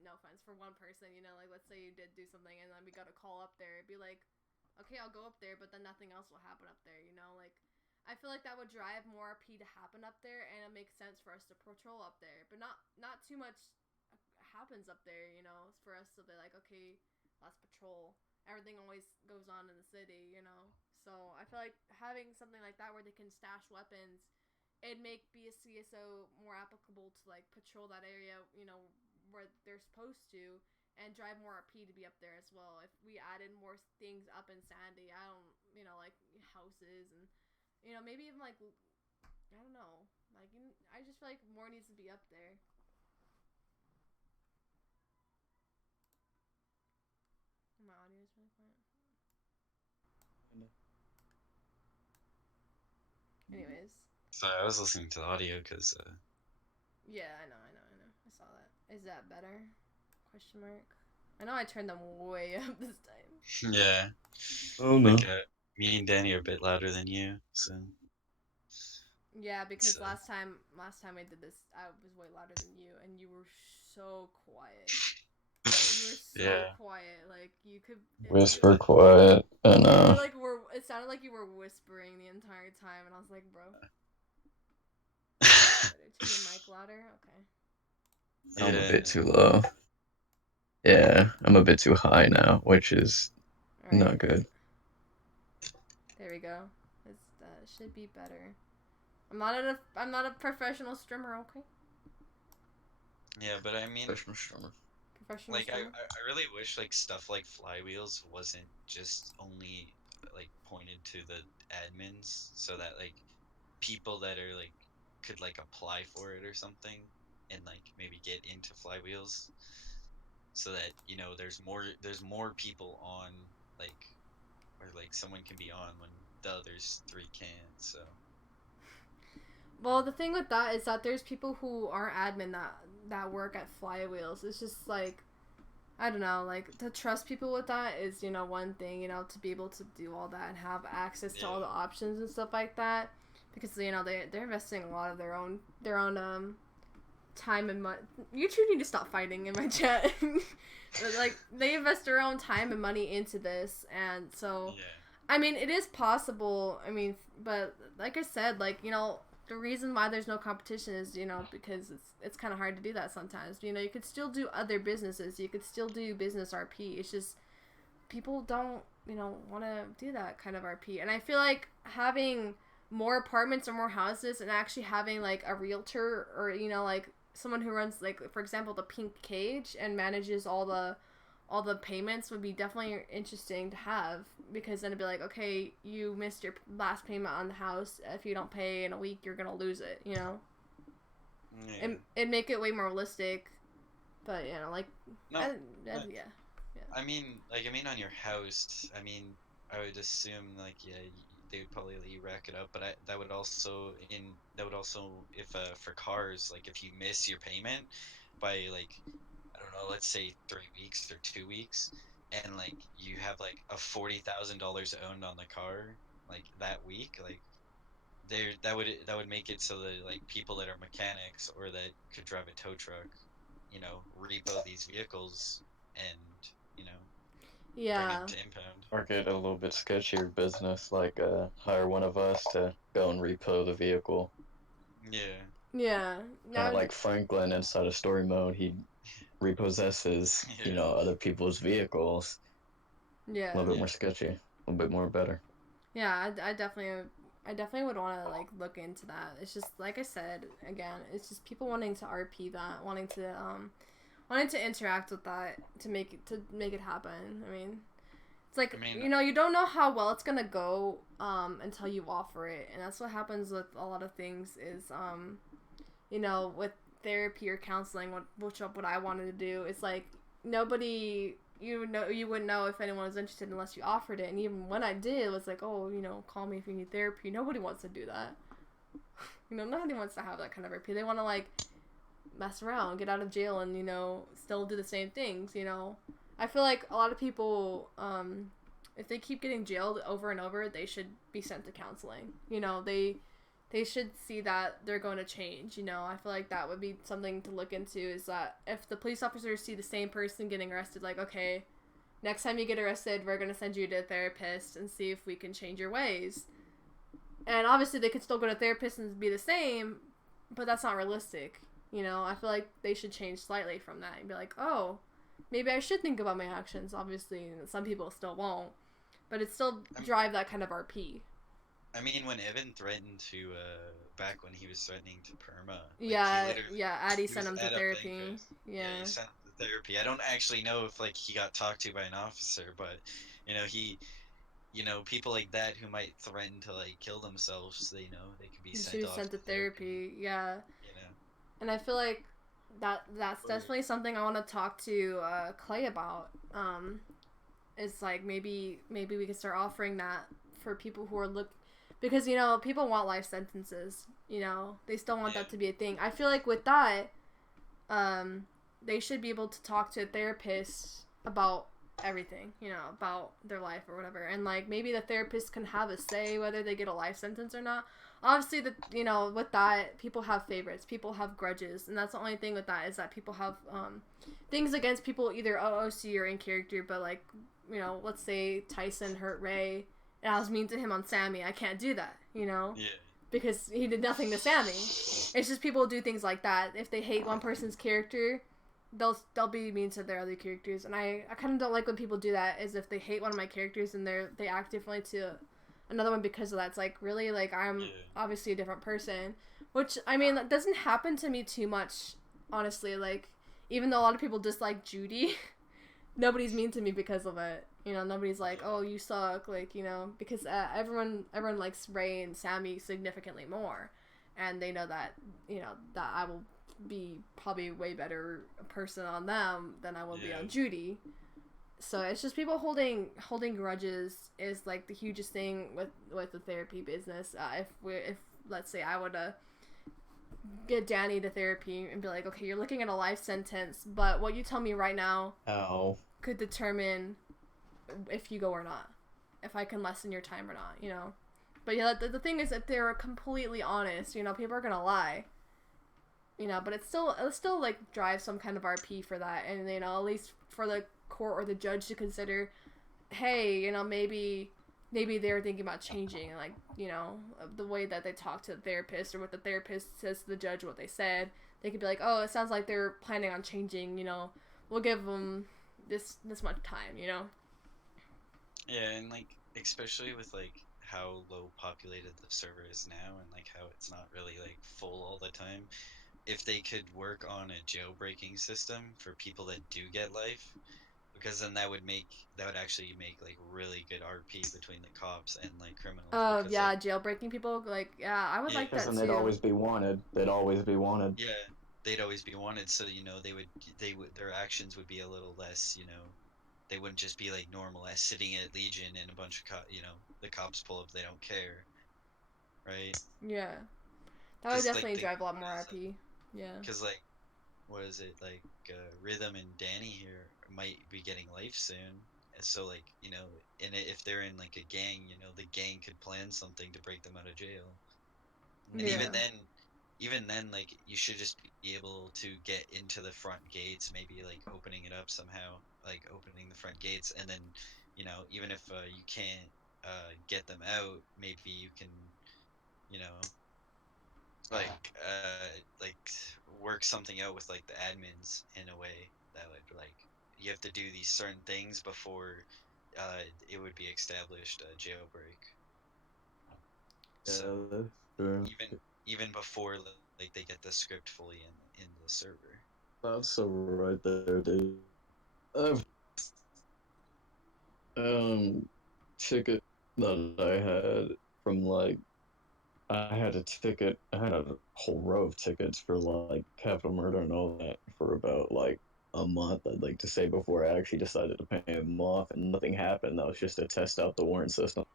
No offense for one person, you know, like let's say you did do something and then we got a call up there. It'd be like, okay, I'll go up there, but then nothing else will happen up there, you know? Like, I feel like that would drive more RP to happen up there, and it makes sense for us to patrol up there, but not too much happens up there, you know, for us to be like, okay, let's patrol. Everything always goes on in the city, you know. So I feel like having something like that where they can stash weapons, it'd make BSCSO more applicable to like patrol that area, you know, where they're supposed to, and drive more RP to be up there as well. If we added more things up in Sandy, I don't, you know, like houses and, you know, maybe even like, I don't know, like I just feel like more needs to be up there. My audio is really quiet. Anyways. Sorry, I was listening to the audio because. Yeah, I know. I saw that. Is that better? Question mark. I know I turned them way up this time. Yeah. Oh no. Like, me and Danny are a bit louder than you, so. Yeah, because So. last time I did this, I was way louder than you, and you were so quiet. You were so Yeah. quiet, like you could Whisper quiet and You were like it sounded like you were whispering the entire time, and I was like, bro. Turn your mic louder. Okay. I'm a Yeah. bit too low. Yeah, I'm a bit too high now, which is All right. not good. There we go. That should be better. I'm not a professional streamer, okay? Yeah, but I mean, Professional streamer. Professional like, streamer. I really wish, like, stuff like flywheels wasn't just only, like, pointed to the admins, so that, like, people that are, like, could, like, apply for it or something, and, like, maybe get into flywheels, so that, you know, there's more people on, like, or, like, someone can be on when the others three can't, so. Well, the thing with that is that there's people who aren't admin that work at flywheels. It's just like, I don't know, like to trust people with that is, you know, one thing, you know, to be able to do all that and have access to all the options and stuff like that, because you know they're investing a lot of their own time and money. You two need to stop fighting in my chat. But, like, they invest their own time and money into this, and so Yeah. I mean, it is possible. I mean, but like I said, like, you know, the reason why there's no competition is, you know, because it's kind of hard to do that sometimes. You know, you could still do other businesses. You could still do business RP. It's just people don't, you know, want to do that kind of RP. And I feel like having more apartments or more houses and actually having like a realtor or, you know, like someone who runs, like, for example, the Pink Cage and manages all the payments would be definitely interesting to have, because then it'd be like, okay, you missed your last payment on the house. If you don't pay in a week, you're gonna lose it, you know? Yeah. It'd make it way more realistic, but, you know, like, No, yeah. I mean, on your house, I mean, I would assume, like, yeah, they would probably let you rack it up, but that would also, if for cars, like, if you miss your payment by, like, I don't know, let's say 3 weeks or 2 weeks, and, like, you have, like, a $40,000 owned on the car, like, that week, like, that would make it so that, like, people that are mechanics or that could drive a tow truck, you know, repo these vehicles and, you know, bring Yeah. them to impound. Or get a little bit sketchier business, like hire one of us to go and repo the vehicle. Yeah. Yeah. Kind of like Franklin inside of story mode. He repossesses, Yeah. other people's vehicles. Yeah. A little bit more sketchy, a little bit more better. Yeah, I definitely would want to like look into that. It's just like I said again, it's just people wanting to RP that, wanting to interact with that to make it happen. I mean, it's like, you know, you don't know how well it's gonna go until you offer it, and that's what happens with a lot of things. Is you know, with therapy or counseling, what I wanted to do is like nobody. You wouldn't know if anyone was interested unless you offered it. And even when I did, it was like, oh, you know, call me if you need therapy. Nobody wants to do that. You know, nobody wants to have that kind of therapy. They want to, like, mess around, get out of jail, and, you know, still do the same things, you know. I feel like a lot of people, if they keep getting jailed over and over, they should be sent to counseling. You know, they should see that they're going to change. You know, I feel like that would be something to look into, is that if the police officers see the same person getting arrested, like, okay, next time you get arrested, we're going to send you to a therapist and see if we can change your ways. And obviously they could still go to therapists and be the same, but that's not realistic. You know, I feel like they should change slightly from that and be like, oh, maybe I should think about my actions. Obviously, some people still won't, but it still drive that kind of RP. I mean, when Evan threatened to, back when he was threatening to perma, Addie he sent was him to at a therapy. banquet. Yeah, he sent him to therapy. I don't actually know if like he got talked to by an officer, but people like that who might threaten to like kill themselves, they could be he sent should be off sent to to therapy. Yeah, You know, and I feel like that's definitely something I want to talk to Clay about. It's like maybe we could start offering that for people who are because people want life sentences. They still want that to be a thing. I feel like with that, they should be able to talk to a therapist about everything, about their life or whatever, and like maybe the therapist can have a say whether they get a life sentence or not. Obviously, with that, people have favorites, people have grudges, and that's the only thing with that, is that people have things against people, either OOC or in character. But like, let's say Tyson hurt Ray, and I was mean to him on Sammy. I can't do that, because he did nothing to Sammy. It's just people do things like that. If they hate one person's character, they'll be mean to their other characters, and I kind of don't like when people do that. Is if they hate one of my characters and they act differently to another one because of that. It's like, really, like, I'm obviously a different person, which, I mean, that doesn't happen to me too much, honestly. Like, even though a lot of people dislike Judy, nobody's mean to me because of it. Nobody's like, oh, you suck, like, because everyone likes Ray and Sammy significantly more, and they know that, that I will be probably a way better person on them than I will be on Judy. So it's just people holding grudges is like the hugest thing with the therapy business. If let's say I would get Danny to therapy and be like, okay, you're looking at a life sentence, but what you tell me right now could determine if you go or not, if I can lessen your time or not, But yeah, the thing is, if they're completely honest, people are gonna lie. But it still like drives some kind of RP for that, and at least for the court or the judge to consider, hey, maybe they're thinking about changing, like, the way that they talk to the therapist, or what the therapist says to the judge, what they said. They could be like, oh, it sounds like they're planning on changing, we'll give them this much time, Yeah, and like especially with like how low populated the server is now, and like how it's not really like full all the time. If they could work on a jailbreaking system for people that do get life, because then that would actually make like really good RP between the cops and like criminals. Oh, because, yeah, like, jailbreaking people, like, yeah, I would like that Because too. they'd always be wanted. yeah, they'd always be wanted, so their actions would be a little less, they wouldn't just be like normal as sitting at Legion and a bunch of the cops pull up, they don't care, right? Yeah, that would definitely like, drive a lot more RP. Yeah, because like, what is it, like, Rhythm and Danny here might be getting life soon, and so like, and if they're in like a gang, the gang could plan something to break them out of jail. And yeah. even then, like, you should just be able to get into the front gates, maybe like opening it up somehow, like opening the front gates, and then, even if you can't get them out, maybe you can, you know, like work something out with like the admins in a way that would, like, you have to do these certain things before it would be established jailbreak. So Yeah, that's true. even before like they get the script fully in the server. That's so right there, dude. I've ticket that I had from like I had a whole row of tickets for like capital murder and all that for about like a month, I'd like to say, before I actually decided to pay them off, and nothing happened. That was just to test out the warrant system.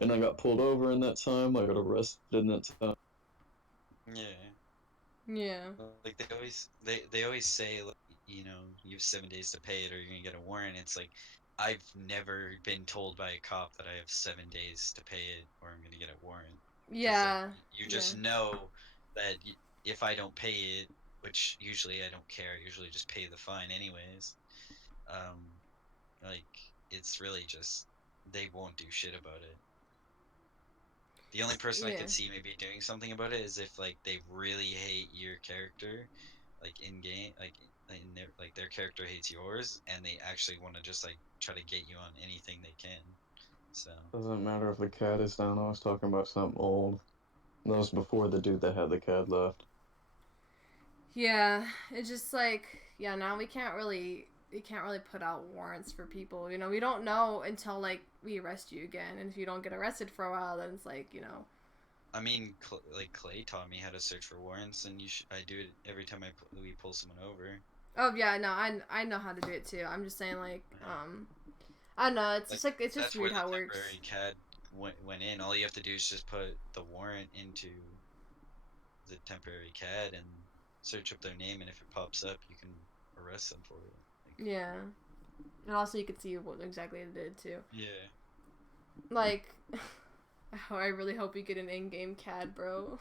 And I got pulled over in that time. I got arrested in that time. Yeah. Like they always say, like, you have 7 days to pay it or you're gonna get a warrant. It's like, I've never been told by a cop that I have 7 days to pay it or I'm gonna get a warrant. 'Cause, Yeah. you just know that if I don't pay it, which usually I don't care, I usually just pay the fine anyways. Like it's really just they won't do shit about it. The only person I Yeah. could see maybe doing something about it is if like they really hate your character, like in game, like in their like their character hates yours, and they actually want to just like try to get you on anything they can. So Doesn't matter if the cat is down. I was talking about something old. That was before the dude that had the cat left. Yeah, it's just like, yeah, now we can't really put out warrants for people. You know, we don't know until like we arrest you again, and if you don't get arrested for a while, then it's like, you know. I mean, like Clay taught me how to search for warrants, and I do it every time we pull someone over. Oh yeah, no, I know how to do it too. I'm just saying like, I don't know. It's Like just like it's just that's where weird the how it works. temporary CAD went in. All you have to do is just put the warrant into the temporary CAD and search up their name, and if it pops up, you can arrest them for it. Like, Yeah, and also you can see what exactly it did too. yeah. Like, I really hope you get an in-game CAD, bro.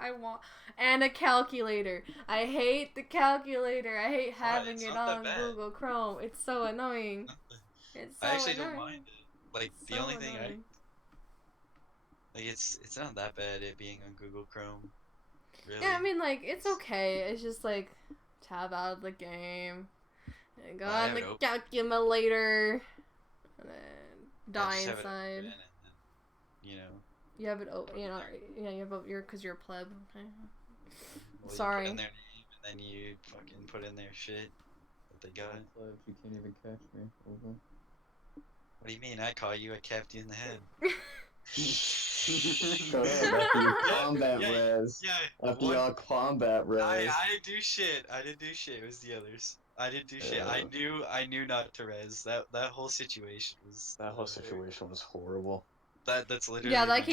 I want, and a calculator. I hate the calculator. I hate having It's it not that on bad. Google Chrome. It's so annoying. It's so I actually annoying. don't mind it. Like It's the so only thing annoying. like it's not that bad it being on Google Chrome. Really. Yeah, I mean, like, it's okay. It's just like tab out of the game and go on the calculator and then die just have it inside. open and then, you know. You have it open, you know. Yeah, you have because you're a pleb. Okay. Well, Sorry. You put in their name and then you fucking put in their shit that they got. You can't even catch me. Over. What do you mean? I caught you. I capped you in the head. Shut up after you combat res. After y'all combat res. I didn't do shit. I didn't do shit. It was the others. I didn't do shit. I knew not to res. That whole situation was. That whole situation was horrible. That's literally. Yeah, that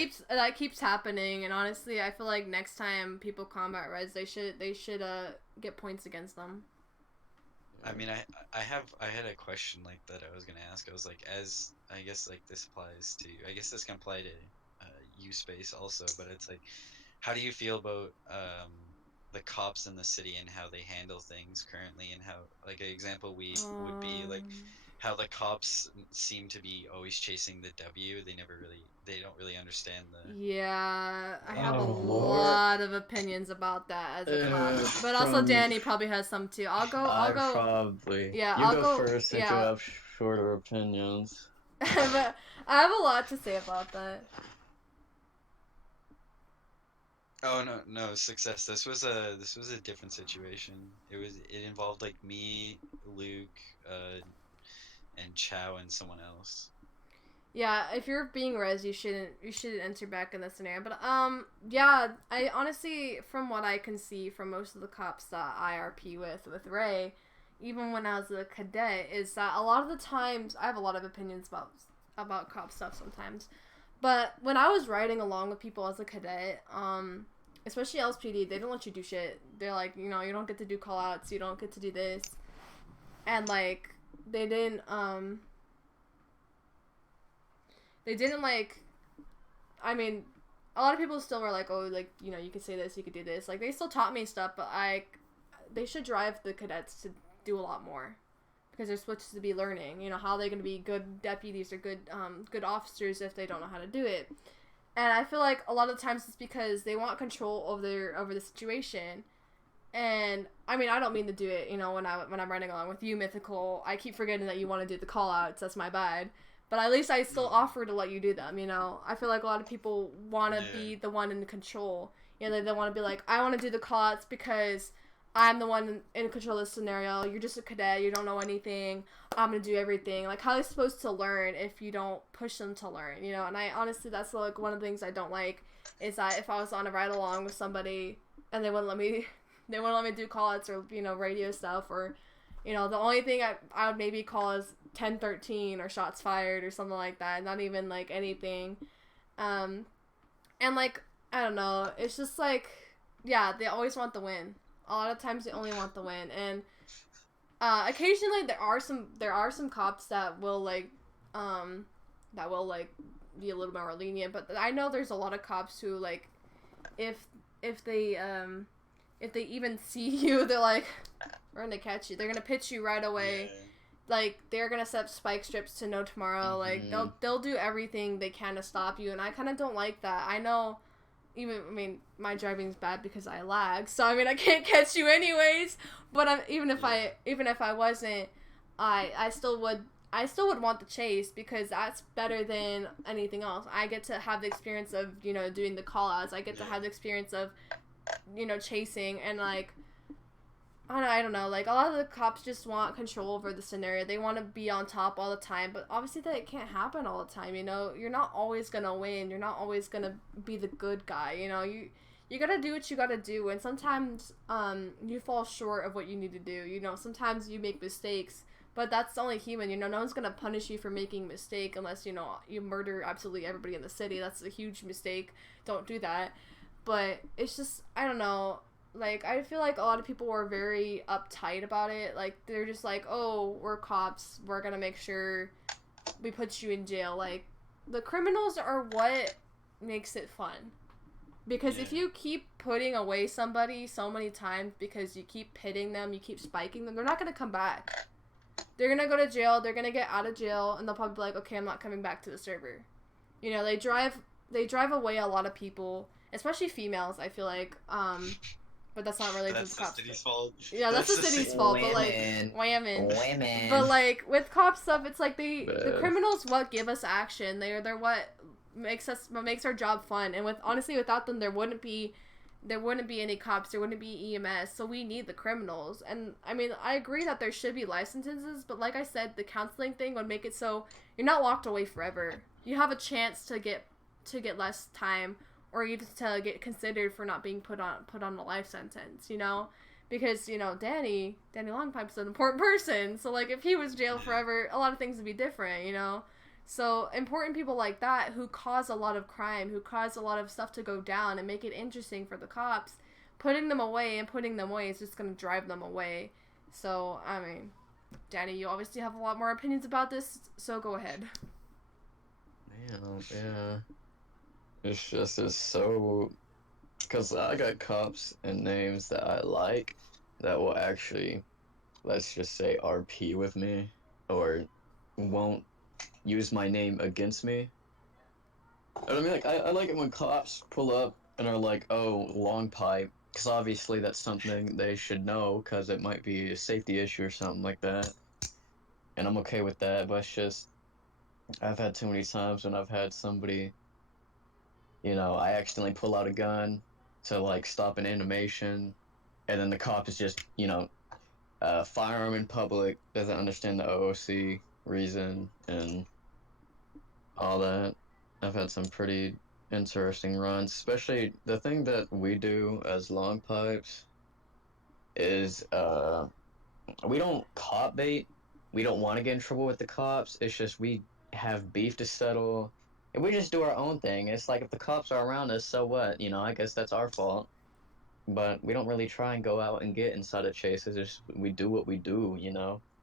keeps happening, and honestly, I feel like next time people combat res, they should get points against them. I mean, I had a question like that I was gonna ask. I was like, as I guess like this applies to, I guess this can apply to U-Space also, but it's like, how do you feel about the cops in the city and how they handle things currently, and how like an example would be like how the cops seem to be always chasing the W. They don't really understand the. Yeah, I have a Lord. lot of opinions about that as a cop, but also Danny probably has some too. I'll go. Probably. Yeah, you I'll go first since you yeah. have shorter opinions. But I have a lot to say about that. Oh no, success. This was a different situation. It involved like me, Luke, and Chow and someone else. Yeah, if you're being res, you shouldn't enter back in that scenario. But yeah, I honestly, from what I can see from most of the cops that I RP with Ray, even when I was a cadet, is that a lot of the times I have a lot of opinions about cop stuff sometimes. But when I was riding along with people as a cadet, especially LSPD, they don't let you do shit. They're like, you know, you don't get to do call outs, you don't get to do this. And like they didn't like, I mean, a lot of people still were like, oh, like, you know, you could say this, you could do this. Like, they still taught me stuff, but they should drive the cadets to do a lot more. Because they're supposed to be learning. You know, how are they going to be good deputies or good officers if they don't know how to do it? And I feel like a lot of times it's because they want control over the situation. And, I mean, I don't mean to do it, you know, when I'm riding along with you, Mythical. I keep forgetting that you want to do the call-outs. That's my bad. But at least I still offer to let you do them, you know? I feel like a lot of people want to be the one in control. You know, they want to be like, I want to do the call-outs because I'm the one in control of this scenario. You're just a cadet. You don't know anything. I'm going to do everything. Like, how are they supposed to learn if you don't push them to learn, you know? And I honestly, that's like one of the things I don't like is that if I was on a ride-along with somebody and they wouldn't let me do call-outs or, you know, radio stuff or, you know, the only thing I would maybe call is 10-13 or shots fired or something like that. Not even, like, anything. And, like, I don't know. It's just, like, yeah, they always want the win. A lot of times they only want the win. And Occasionally there are some cops that will be a little more lenient, but I know there's a lot of cops who like if they even see you, they're like, we're gonna catch you. They're gonna pitch you right away. Yeah. Like they're gonna set up spike strips to no tomorrow. Like they'll do everything they can to stop you, and I kind of don't like that. I know. My driving's bad because I lag, so I can't catch you anyways. But even if I wasn't, I still would want the chase because that's better than anything else. I get to have the experience of doing the call outs. I get to have the experience of chasing, and like I don't know, like a lot of the cops just want control over the scenario. They want to be on top all the time, but obviously that can't happen all the time. You're not always gonna win. You're not always gonna be the good guy. You gotta do what you gotta do, and sometimes you fall short of what you need to do. Sometimes you make mistakes, but that's only human. No one's gonna punish you for making a mistake unless you murder absolutely everybody in the city. That's a huge mistake. Don't do that. But it's just, I don't know. Like, I feel like a lot of people were very uptight about it. Like, they're just like, oh, we're cops. We're gonna make sure we put you in jail. Like, the criminals are what makes it fun. Because if you keep putting away somebody so many times because you keep pitting them, you keep spiking them, they're not gonna come back. They're gonna go to jail, they're gonna get out of jail, and they'll probably be like, okay, I'm not coming back to the server. They drive away a lot of people, especially females, I feel like, but that's not really That's the the cops. city's fault. Yeah, that's the city's fault, but like women. But like with cop stuff, it's like the criminals what give us action. They're what makes our job fun. And honestly without them there wouldn't be any cops, there wouldn't be EMS. So we need the criminals. And I agree that there should be licenses, but like I said, the counseling thing would make it so you're not locked away forever. You have a chance to get less time, or you just to get considered for not being put on a life sentence, because Danny Longpipe's an important person, so like if he was jailed forever, a lot of things would be different, So important people like that who cause a lot of crime, who cause a lot of stuff to go down and make it interesting for the cops, putting them away is just gonna drive them away. So Danny, you obviously have a lot more opinions about this, so go ahead. Yeah. It's so... Because I got cops and names that I like that will actually, let's just say, RP with me, or won't use my name against me. Like, I like it when cops pull up and are like, oh, Longpipe, because obviously that's something they should know, because it might be a safety issue or something like that. And I'm okay with that, but it's just, I've had too many times when I've had somebody... I accidentally pull out a gun to, like, stop an animation, and then the cop is just, firearm in public, doesn't understand the OOC reason, and all that. I've had some pretty interesting runs, especially the thing that we do as long pipes is, we don't cop bait. We don't want to get in trouble with the cops. It's just we have beef to settle. And we just do our own thing. It's like if the cops are around us, so what? I guess that's our fault. But we don't really try and go out and get inside of chases. Just we do what we do,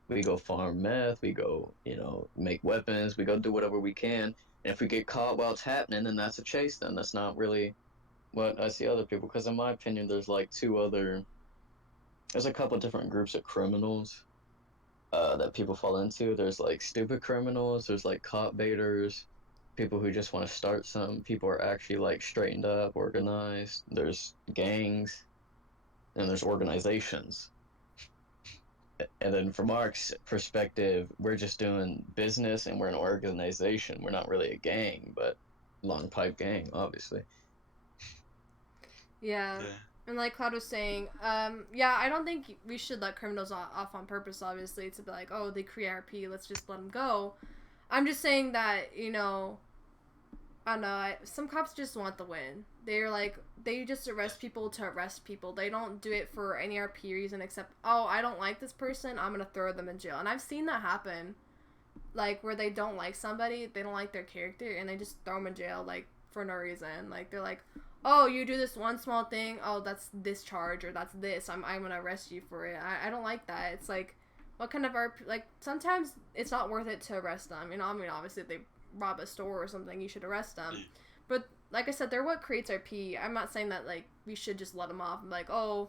We go farm meth, we go, make weapons, we go do whatever we can. And if we get caught while it's happening, then that's a chase then. That's not really what I see other people. Because in my opinion, there's like there's a couple different groups of criminals that people fall into. There's like stupid criminals, there's like cop baiters, people who just want to start something, people are actually like straightened up, organized, there's gangs, and there's organizations. And then from our perspective, we're just doing business and we're an organization. We're not really a gang, but long pipe gang, obviously. Yeah. And like Cloud was saying, I don't think we should let criminals off on purpose, obviously, to be like, oh, they create RP, let's just let them go. I'm just saying that, I don't know, some cops just want the win. They're like, they just arrest people to arrest people. They don't do it for any RP reason except, oh, I don't like this person, I'm gonna throw them in jail. And I've seen that happen. Like, where they don't like somebody, they don't like their character, and they just throw them in jail, like, for no reason. Like, they're like, oh, you do this one small thing, oh, that's this charge, or that's this, I'm gonna arrest you for it. I don't like that. It's like, what kind of RP, like, sometimes it's not worth it to arrest them, you know, I mean, obviously, if they rob a store or something, you should arrest them, Yeah. but, like I said, they're what creates RP. I'm not saying that, like, we should just let them off, and be like, oh,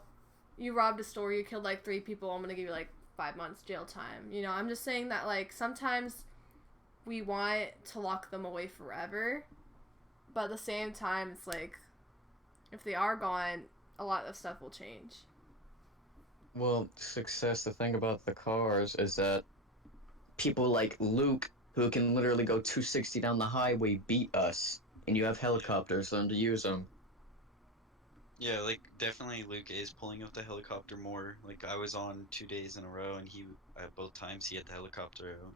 you robbed a store, you killed, like, 3 people, I'm gonna give you, like, 5 months jail time, you know, I'm just saying that, like, sometimes we want to lock them away forever, but at the same time, it's like, if they are gone, a lot of stuff will change. Well, success, the thing about the cars is that people like Luke, who can literally go 260 down the highway, beat us. And you have helicopters for them to use them. Yeah, like definitely Luke is pulling out the helicopter more. Like I was on 2 days in a row, and he both times he had the helicopter out.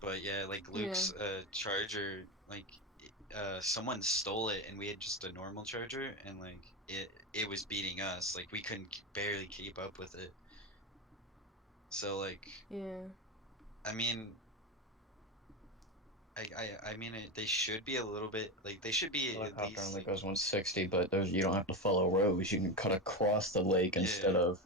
But yeah, like Luke's charger, like someone stole it, and we had just a normal charger, and like it was beating us. Like we couldn't barely keep up with it. So like, Yeah. I mean, I mean, they should be a little bit like they should be at Helicopter least only like, goes 160, but you don't have to follow roads. You can cut across the lake instead yeah. of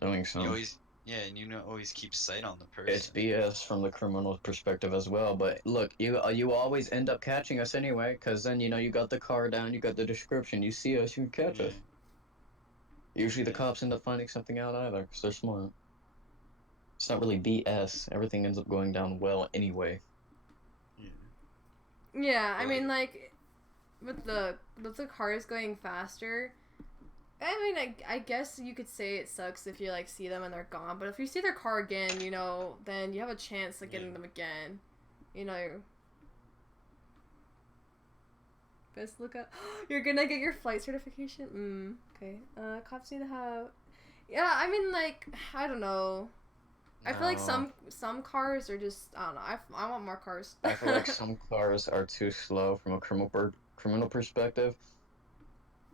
doing You some. always and you know always keep sight on the It's person. BS from the criminal perspective as well. But look, you always end up catching us anyway, because then you got the car down, you got the description, you see us, you can catch us. Yeah, Usually the yeah, cops end up finding something out either, because they're smart. It's not really BS. Everything ends up going down well anyway. yeah. Yeah, I But mean, like, like, with the cars going faster, I mean, I guess you could say it sucks if you, like, see them and they're gone, but if you see their car again, you know, then you have a chance of getting Yeah. them again. You know, best look up. You're gonna get your flight certification? Okay. Cops need to have... Yeah, I mean, like, I don't know. I feel like No. some cars are just, I don't know, I want more cars. I feel like some cars are too slow from a criminal perspective,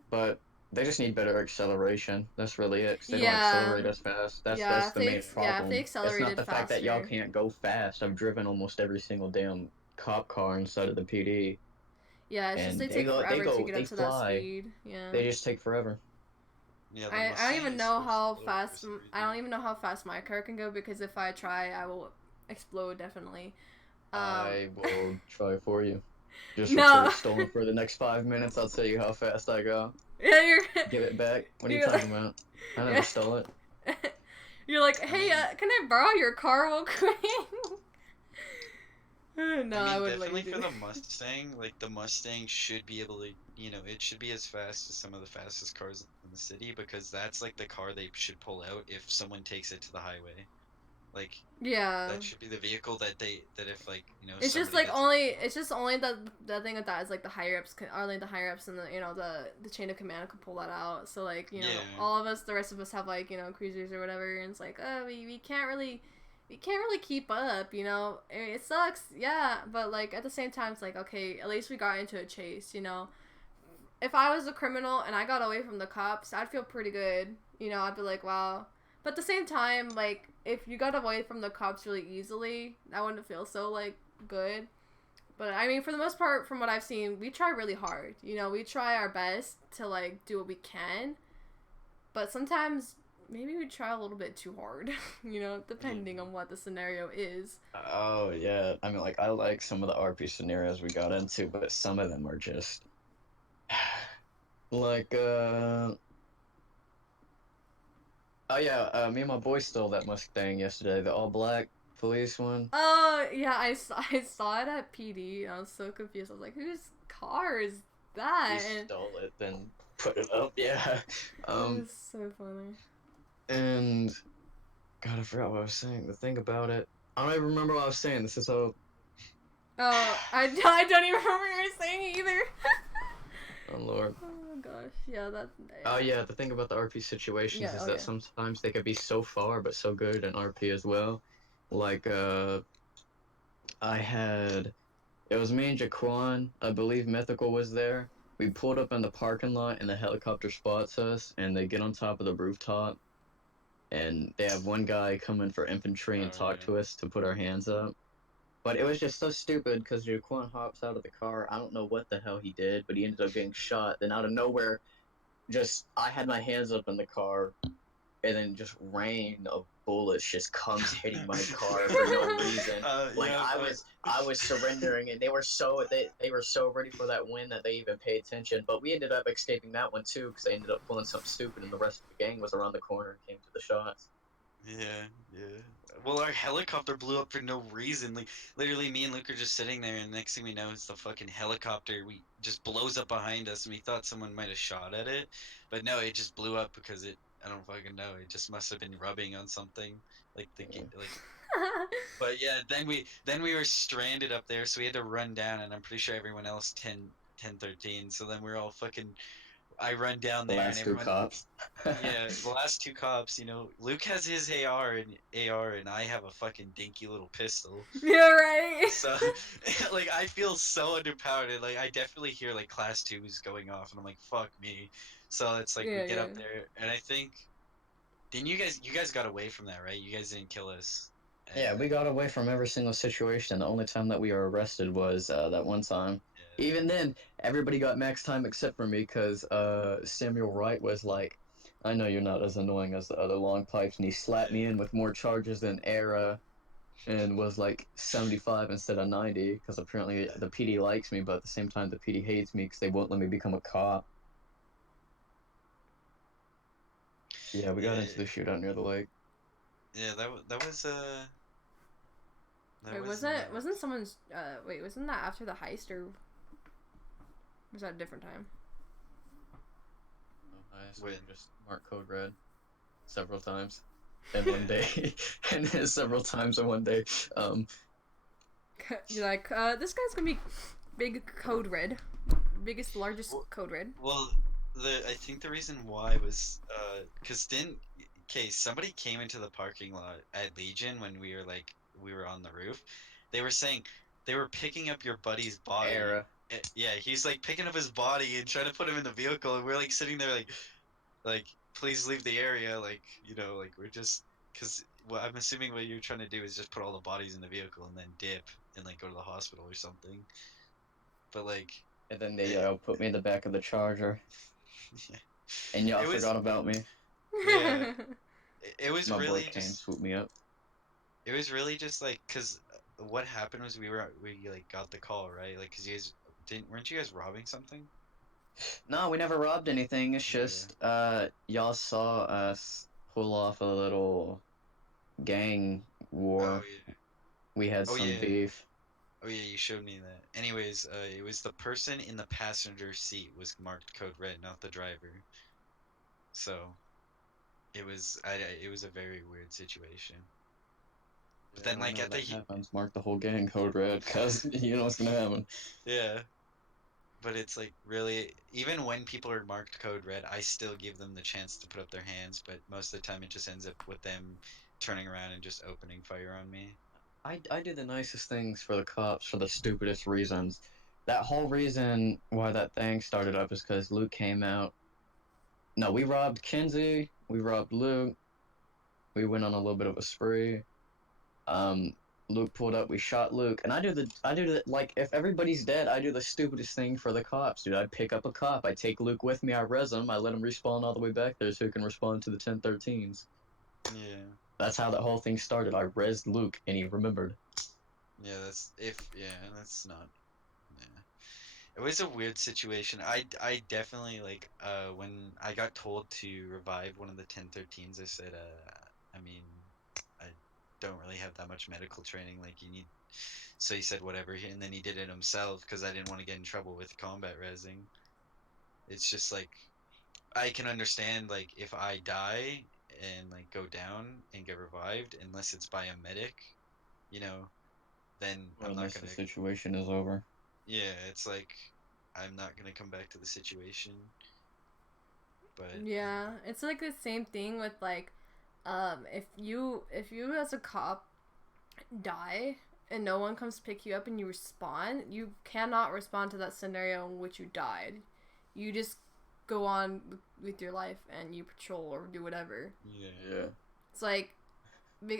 but they just need better acceleration. That's really it. 'Cause they don't accelerate as fast. That's If the they main if they problem. It's not accelerated the fact that y'all faster. can't go fast. I've driven almost every single damn cop car inside of the PD, Yeah, it's just and they take forever to get they up to that fly. speed. Yeah. They just take forever. yeah, the I don't Mustang even is know supposed to how go fast for some reason. I don't even know how fast my car can go because if I try, I will explode definitely. I will try for you. Just No. report stolen for the next 5 minutes. I'll tell you how fast I go. Yeah, you're. Give it back. What are you You're talking about? I never Yeah. stole it. You're like, I hey, mean- can I borrow your car real quick? No, I mean, I wouldn't let you definitely do for the that. Mustang, like the Mustang should be able to, it should be as fast as some of the fastest cars in the city because that's like the car they should pull out if someone takes it to the highway. Like Yeah. that should be the vehicle that if like, It's just somebody like gets only the thing with that is like the higher ups can only the higher ups and the chain of command can pull that out. So like Yeah. all of us, the rest of us have like cruisers or whatever, and it's like we can't really keep up. It sucks, yeah, but like at the same time it's like okay, at least we got into a chase. If I was a criminal and I got away from the cops, I'd feel pretty good. I'd be like wow. But at the same time, like, if you got away from the cops really easily, I wouldn't feel so, like, good. But, I mean, for the most part, from what I've seen, we try really hard. We try our best to, like, do what we can. But sometimes, maybe we try a little bit too hard, depending on what the scenario is. Oh, yeah. I mean, like, I like some of the RP scenarios we got into, but some of them are just... like, Oh, yeah, me and my boy stole that Mustang yesterday, the all-black police one. Oh, yeah, I saw it at PD, and I was so confused. I was like, whose car is that? We stole it, then put it up, yeah. It was so funny. And... God, I forgot what I was saying. The thing about it... I don't even remember what I was saying. This is so... Oh, I don't even remember what you were saying either. Oh, Lord. Oh gosh, yeah, that. Oh yeah, the thing about the RP situations Yeah, is oh, that yeah. sometimes they could be so far but so good in RP as well. Like it was me and Jaquan, I believe Mythical was there. We pulled up in the parking lot and the helicopter spots us and they get on top of the rooftop and they have one guy come in for infantry and Oh, talk yeah. to us to put our hands up. But it was just so stupid because Jaquan hops out of the car. I don't know what the hell he did, but he ended up getting shot. Then out of nowhere, I had my hands up in the car, and then just rain of bullets just comes hitting my car for no reason. Like yeah, I was surrendering, and they were so ready for that win that they even paid attention. But we ended up escaping that one too because they ended up pulling something stupid, and the rest of the gang was around the corner and came to the shots. Yeah, yeah. Well, our helicopter blew up for no reason. Like, literally, me and Luke are just sitting there, and next thing we know, it's the fucking helicopter. We just blows up behind us, and we thought someone might have shot at it, but no, it just blew up because it. I don't fucking know. It just must have been rubbing on something, like like. But yeah, then we were stranded up there, so we had to run down, and I'm pretty sure everyone else 10, 13. So then we're all fucking. I run down The there, and last two everyone. cops. Yeah, the last two cops, Luke has his AR, and I have a fucking dinky little pistol. Yeah, right. So, like, I feel so underpowered. And, like, I definitely hear like class twos going off, and I'm like, fuck me. So it's like we Yeah, get yeah. up there, and I think, didn't you guys got away from that, right? You guys didn't kill us. Yeah, And we got away from every single situation. The only time that we were arrested was that one time. yeah, Even then, everybody got max time except for me because Samuel Wright was like, I know you're not as annoying as the other long pipes, and he slapped me in with more charges than Era and was like 75 instead of 90 because apparently the PD likes me, but at the same time, the PD hates me because they won't let me become a cop. Yeah, we got yeah, into the shootout near the lake. yeah. That Wait, was wasn't someone's wait, wasn't that after the heist, or was that a different time? I Wait. just marked code red several times in one day, and several times in one day. You're like, this guy's gonna be big code red. Biggest, largest code red. Well, I think the reason why was because somebody came into the parking lot at Legion when we were on the roof. They were saying they were picking up your buddy's body. Era. Yeah, he's like picking up his body and trying to put him in the vehicle, and we're like sitting there like please leave the area, like we're just because well, I'm assuming what you're trying to do is just put all the bodies in the vehicle and then dip and like go to the hospital or something. But like. And then they It, put me in the back of the Charger, yeah. and y'all It was forgot about me. yeah. It was My boy really came, just swooped me up. it was really just like because what happened was we like got the call, right, like because you guys weren't you guys robbing something? No, we never robbed anything. It's Yeah. just y'all saw us pull off a little gang Oh war. yeah. We had Oh some yeah. beef. Oh yeah, you showed me that. Anyways, it was the person in the passenger seat was marked code red, not the driver. So it was a very weird situation. But Yeah, then like whenever at the that happens, mark the whole gang code red, cause you know what's gonna happen. yeah. But it's like really, even when people are marked code red, I still give them the chance to put up their hands. But most of the time, it just ends up with them turning around and just opening fire on me. I do the nicest things for the cops for the stupidest reasons. That whole reason why that thing started up is because Luke came out. No, we robbed Kinsey. We robbed Luke. We went on a little bit of a spree. Um, Luke pulled up. We shot Luke, and I do the like if everybody's dead, I do the stupidest thing for the cops, dude. I pick up a cop. I take Luke with me. I res him. I let him respawn all the way back there so he can respond to the 1013s. Yeah, That's how that whole thing started. I resed Luke, and he remembered. yeah, that's not. Yeah, it was a weird situation. I definitely like when I got told to revive one of the 1013s. I said I mean I don't really have that much medical training. Like you need. So he said whatever, and then he did it himself because I didn't want to get in trouble with combat resing. It's just like I can understand like if I die and like go down and get revived, unless it's by a medic, you know, then Or I'm not unless the gonna. situation is over. Yeah, it's like I'm not gonna come back to the situation. But Yeah, it's like the same thing with like, if you as a cop die and no one comes to pick you up and you respond, you cannot respond to that scenario in which you died. You just go on with your life and you patrol or do whatever. yeah, It's like,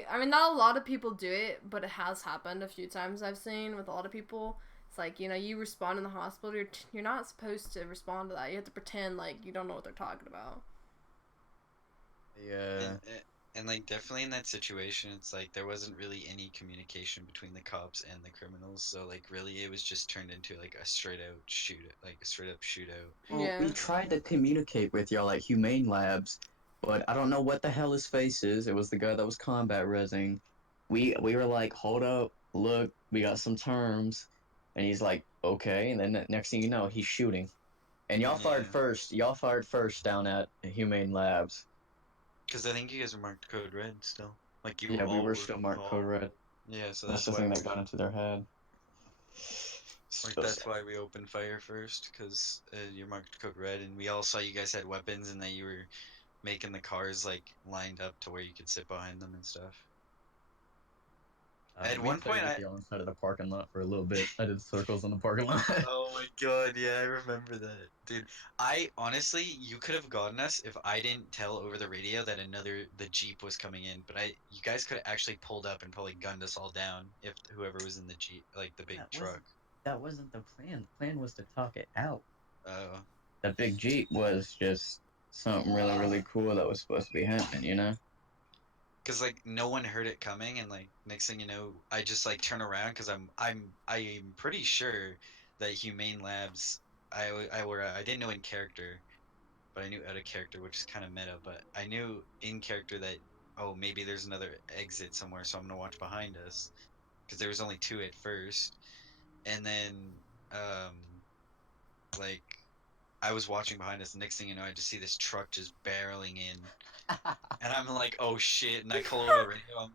I mean, not a lot of people do it, but it has happened a few times I've seen with a lot of people. It's like, you respond in the hospital, you're not supposed to respond to that. You have to pretend like you don't know what they're talking about. Yeah, And like definitely in that situation, it's like there wasn't really any communication between the cops and the criminals. So like really, it was just turned into like a straight out shoot, like a straight up shootout. Well, Yeah. we tried to communicate with y'all at Humane Labs, but I don't know what the hell his face is. It was the guy that was combat resing. We were like, hold up, look, we got some terms, and he's like, okay. And then next thing you know, he's shooting. And y'all fired Yeah, first. Y'all fired first down at Humane Labs. because I think you guys were marked code red still. Like you Yeah, we all were were still marked code all. red. Yeah, so That's that's the why thing we that got into their head. like So that's sad. why we opened fire first because you're marked code red, and we all saw you guys had weapons and that you were making the cars like lined up to where you could sit behind them and stuff. At We one played point, with y'all inside of the parking lot for a little bit. I did circles in the parking lot. oh my god, yeah, I remember that. Dude, I honestly, you could have gotten us if I didn't tell over the radio that the Jeep was coming in, but you guys could have actually pulled up and probably gunned us all down if whoever was in the Jeep, like the big truck. That wasn't the plan. The plan was to talk it out. Oh, The big Jeep was just something really, really cool that was supposed to be happening, you know? because like no one heard it coming, and like next thing you know, I just like turn around because I'm pretty sure that Humane Labs, I didn't know in character, but I knew out of character, which is kind of meta. But I knew in character that oh maybe there's another exit somewhere, so I'm gonna watch behind us because there was only two at first, and then um like I was watching behind us. The next thing you know, I just see this truck just barreling in, and I'm like oh shit, and I call over the radio.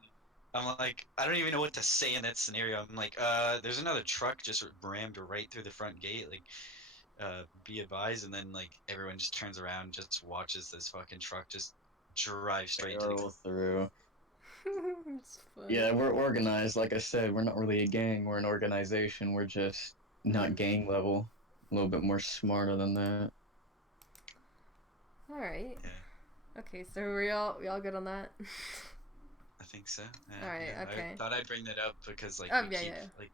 I'm like I don't even know what to say in that scenario. I'm like there's another truck just rammed right through the front gate, like be advised, and then like everyone just turns around and just watches this fucking truck just drive straight to the Barrel through. It's funny. Yeah, we're organized. Like I said, we're not really a gang. We're an organization. We're just not gang level. A little bit more smarter than that. All right. yeah, Okay, so we all good on that? I think so. All right. Yeah, Okay. I thought I'd bring that up because like Oh yeah, yeah.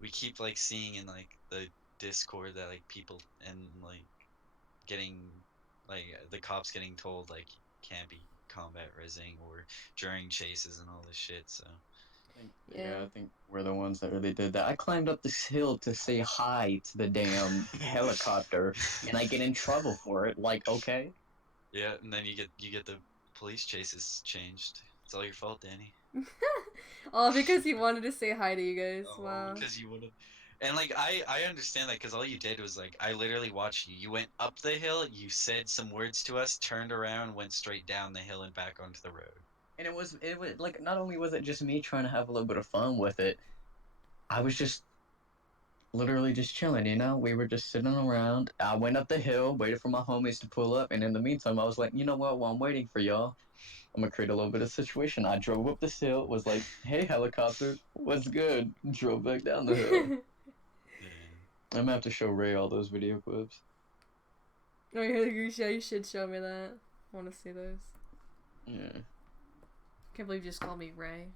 we keep like seeing in like the Discord that like people and like getting like the cops getting told like can't be combat resing or during chases and all this shit, so Yeah. I think we're the ones that really did that. I climbed up this hill to say hi to the damn helicopter, and I get in trouble for it. Like, okay. yeah, and then you get the police chases changed. It's all your fault, Danny. All because he wanted to say hi to you guys. Oh, Wow. because you would have. And like I understand that because all you did was like I literally watched you. You went up the hill, you said some words to us, turned around, went straight down the hill and back onto the road. And it was like not only was it just me trying to have a little bit of fun with it, I was just literally just chilling, you know? We were just sitting around. I went up the hill, waited for my homies to pull up, and in the meantime, I was like, you know what? While I'm waiting for y'all, I'm gonna create a little bit of situation. I drove up this hill, was like, hey, helicopter, what's good? Drove back down the hill. Yeah. I'm gonna have to show Ray all those video clips. Oh, you should show me that. I want to see those. Yeah. Can't believe you just called me Ray.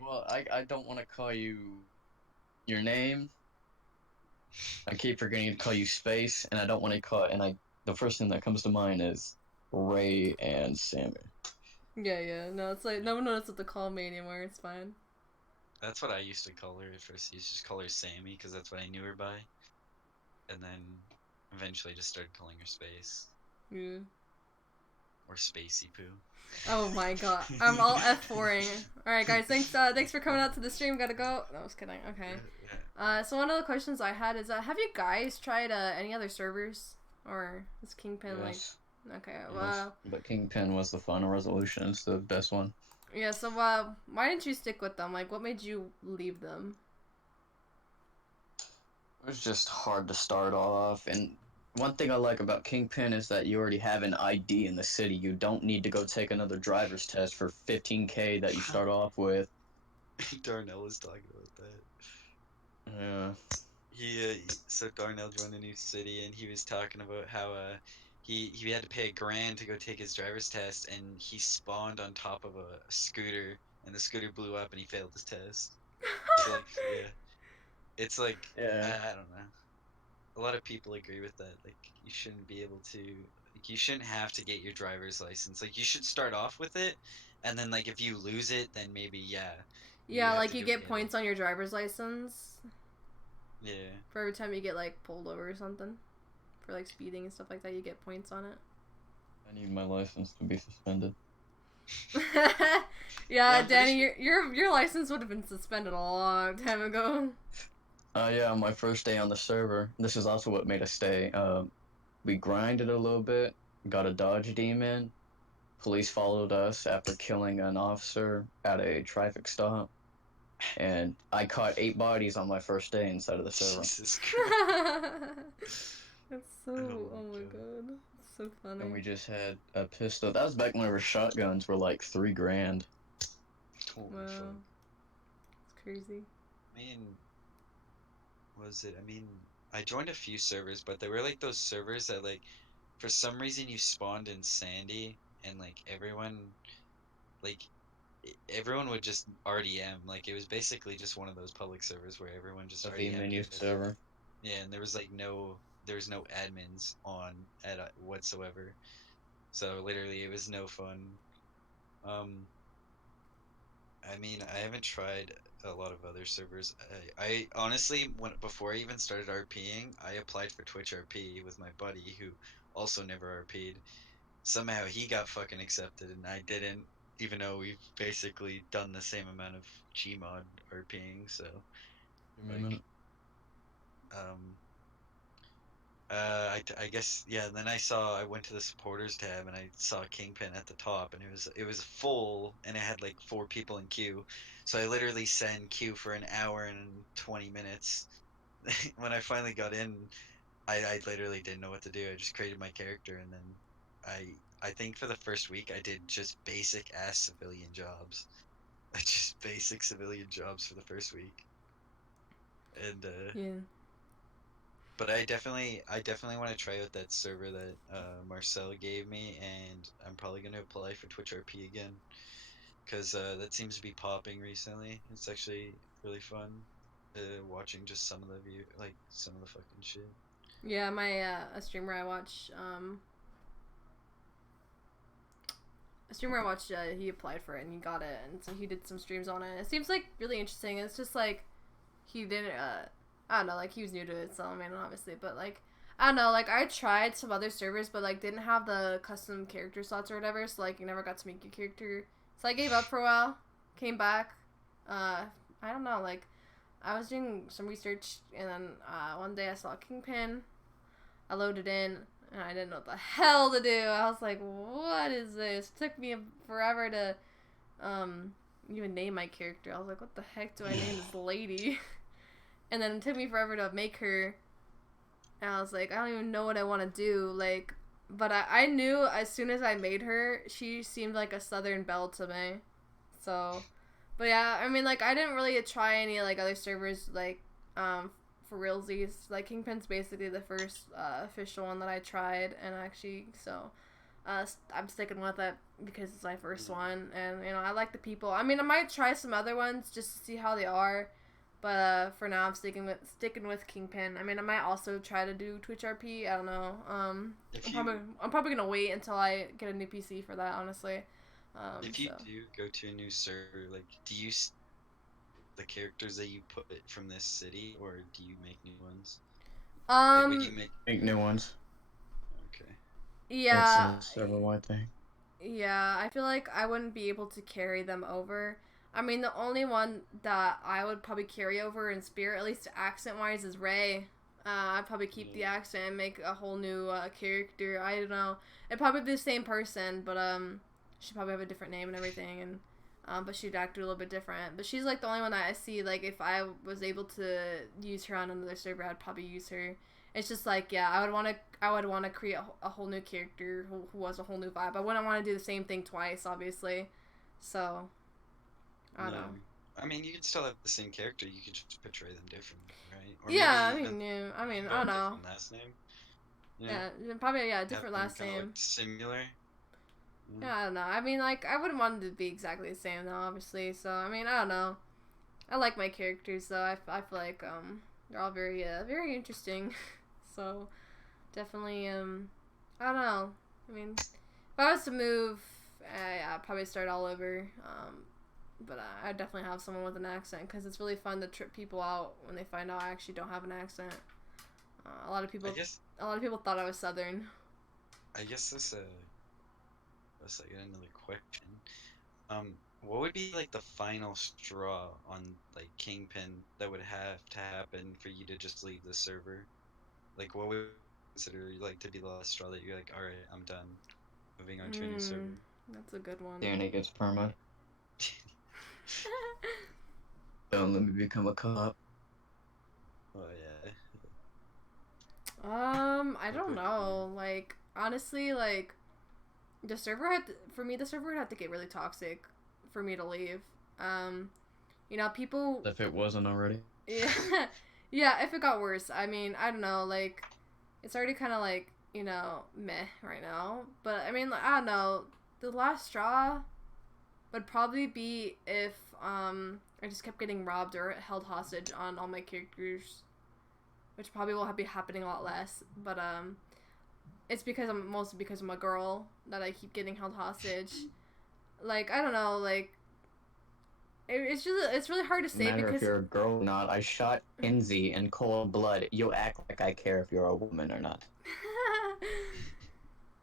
Well, I don't want to call you your name. I keep forgetting to call you Space, and I don't want to call, the first thing that comes to mind is Ray and Sammy. Yeah, yeah. No, it's like no one knows what to call me anymore. It's fine. That's what I used to call her at first. I used to just call her Sammy because that's what I knew her by. And then eventually just started calling her Space Yeah. or Spacey Poo. Oh my god. I'm all F4ing. Alright guys, thanks for coming out to the stream. Gotta go. No, I was kidding. Okay. So one of the questions I had is have you guys tried any other servers? Or is Kingpin Yes. like okay, Yes. well But Kingpin was the final resolution. It's the best one. yeah, so why didn't you stick with them? Like what made you leave them? It was just hard to start off, and one thing I like about Kingpin is that you already have an ID in the city. You don't need to go take another driver's test for 15K that you start off with. Darnell was talking about that. Yeah. So Darnell joined a new city and he was talking about how he had to pay $1,000 to go take his driver's test, and he spawned on top of a scooter and the scooter blew up and he failed his test. So like yeah, it's like Yeah. I don't know. A lot of people agree with that. Like you shouldn't be able to. You Like, you shouldn't have to get your driver's license. Like, you should start off with it, and then, like, if you lose it, then maybe, yeah. You Yeah, have like to you go get get points it. on your driver's license Yeah. for every time you get like pulled over or something. For like speeding and stuff like that, you get points on it. I need my license to be suspended. Yeah, I'm pretty Danny, your license would have been suspended a long time ago. Yeah, on my first day on the server, this is also what made us stay. We grinded a little bit, got a dodge demon. Police followed us after killing an officer at a traffic stop, and I caught 8 bodies on my first day inside of the server. Jesus Christ. That's so. Oh Oh my my God. god, that's so funny. And we just had a pistol. That was back whenever shotguns were like $3,000. Holy Wow, fuck. it's crazy. I mean, was it? I mean, I joined a few servers, but they were like those servers that, like, for some reason you spawned in Sandy, and like like everyone would just RDM. Like, it was basically just one of those public servers where everyone just A V RDM'd. menu server. Yeah, and there was like there's no admins on at whatsoever. So literally, it was no fun. Um, I mean, I haven't tried a lot of other servers. I honestly, before I even started RPing, I applied for Twitch RP with my buddy who also never RP'd. Somehow he got fucking accepted and I didn't, even though we've basically done the same amount of Gmod RPing. So Give me a like, minute. um, I guess, yeah. And then I went to the supporters tab and I saw Kingpin at the top, and it was full, and it had like 4 people in queue. So I literally sat in queue for an hour and 20 minutes. When I finally got in, I literally didn't know what to do. I just created my character, and then I think for the first week I did just basic ass civilian jobs. Just basic civilian jobs for the first week, and Yeah. but I definitely want to try out that server that Marcel gave me, and I'm probably gonna apply for Twitch RP again, because that seems to be popping recently. It's actually really fun, watching just some of the like some of the fucking shit. Yeah, my a streamer I watch, he applied for it and he got it, and so he did some streams on it. It seems like really interesting. It's just like he didn't, I don't know, like he was new to it, so I mean, obviously, but like I don't know, like I tried some other servers, but like didn't have the custom character slots or whatever, so like you never got to make your character. So I gave up for a while, came back. I don't know, like I was doing some research, and then one day I saw Kingpin. I loaded in, and I didn't know what the hell to do. I was like, what is this? It took me forever to even name my character. I was like, what the heck do I name this lady? And then it took me forever to make her. And I was like, I don't even know what I want to do. Like, but I knew as soon as I made her, she seemed like a Southern belle to me. So, but yeah, I mean, like, I didn't really try any, like, other servers, like, for realsies. Like, Kingpin's basically the first official one that I tried, and actually, so I'm sticking with it because it's my first one, and you know I like the people. I mean, I might try some other ones just to see how they are, but for now I'm sticking with Kingpin. I mean, I might also try to do Twitch RP. I don't know. I'm probably gonna wait until I get a new PC for that, honestly. If you do go to a new server, like, do you the characters that you put from this city, or do you make new ones? Like, would you Make new ones. Okay. Yeah. It's a server-wide thing. Yeah, I feel like I wouldn't be able to carry them over. I mean, the only one that I would probably carry over in spirit, at least accent-wise, is Ray. I'd probably keep the accent and make a whole new character. I don't know. It'd probably be the same person, but she'd probably have a different name and everything, and but she'd act a little bit different. But she's like the only one that I see. Like, if I was able to use her on another server, I'd probably use her. It's just like, yeah, I would want to create a whole new character who has a whole new vibe. I wouldn't want to do the same thing twice, obviously. So, I don't know. I mean, you could still have the same character. You could just portray them differently, right? Or Yeah, maybe I mean, yeah, I mean, go I don't with know. different last name. Yeah, probably, yeah, Have different them last kinda, name. like, similar. Yeah, I don't know. I mean, like, I wouldn't want them to be exactly the same, though, obviously. So, I mean, I don't know. I like my characters, though. I feel like they're all very very interesting. So, definitely I don't know. I mean, if I was to move, I'd probably start all over. But I definitely have someone with an accent because it's really fun to trip people out when they find out I actually don't have an accent. A lot of people thought I was Southern. I guess that's like another question. What would be like the final straw on like Kingpin that would have to happen for you to just leave the server? Like, what would you consider like to be the last straw that you're like, all right, I'm done, moving on to a new server? That's a good one. Danny gets perma. Don't let me become a cop. Oh yeah. I don't know. Like, honestly, like, the server would have to get really toxic for me to leave. People. If it wasn't already. Yeah, yeah. If it got worse, I mean, I don't know. Like, it's already kind of like meh right now. But I mean, like, I don't know. The last straw would probably be if I just kept getting robbed or held hostage on all my characters, which probably will be happening a lot less. But it's mostly because I'm a girl that I keep getting held hostage. Like, I don't know, like it's really hard to say Matter because if you're a girl or not. I shot Kenzie in cold blood. You act like I care if you're a woman or not.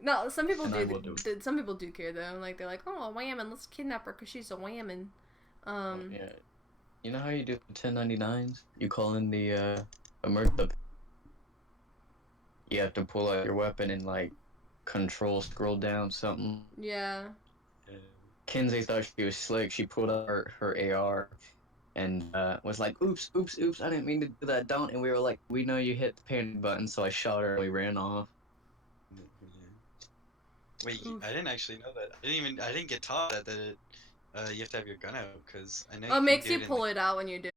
No, some people And I will do do. Some people do care though. Like they're like, oh, a whammon, let's kidnap her because she's a whammon. Yeah. You know how you do the 1099s? You call in the you have to pull out your weapon and like control scroll down something. Yeah. Kenzie thought she was slick. She pulled out her AR and was like, oops, I didn't mean to do that, don't. And we were like, we know you hit the panic button, so I shot her and we ran off. Wait, Oof. I didn't actually know that. I didn't get taught that you have to have your gun out because I know Oh, it you makes can you do it pull it out when you do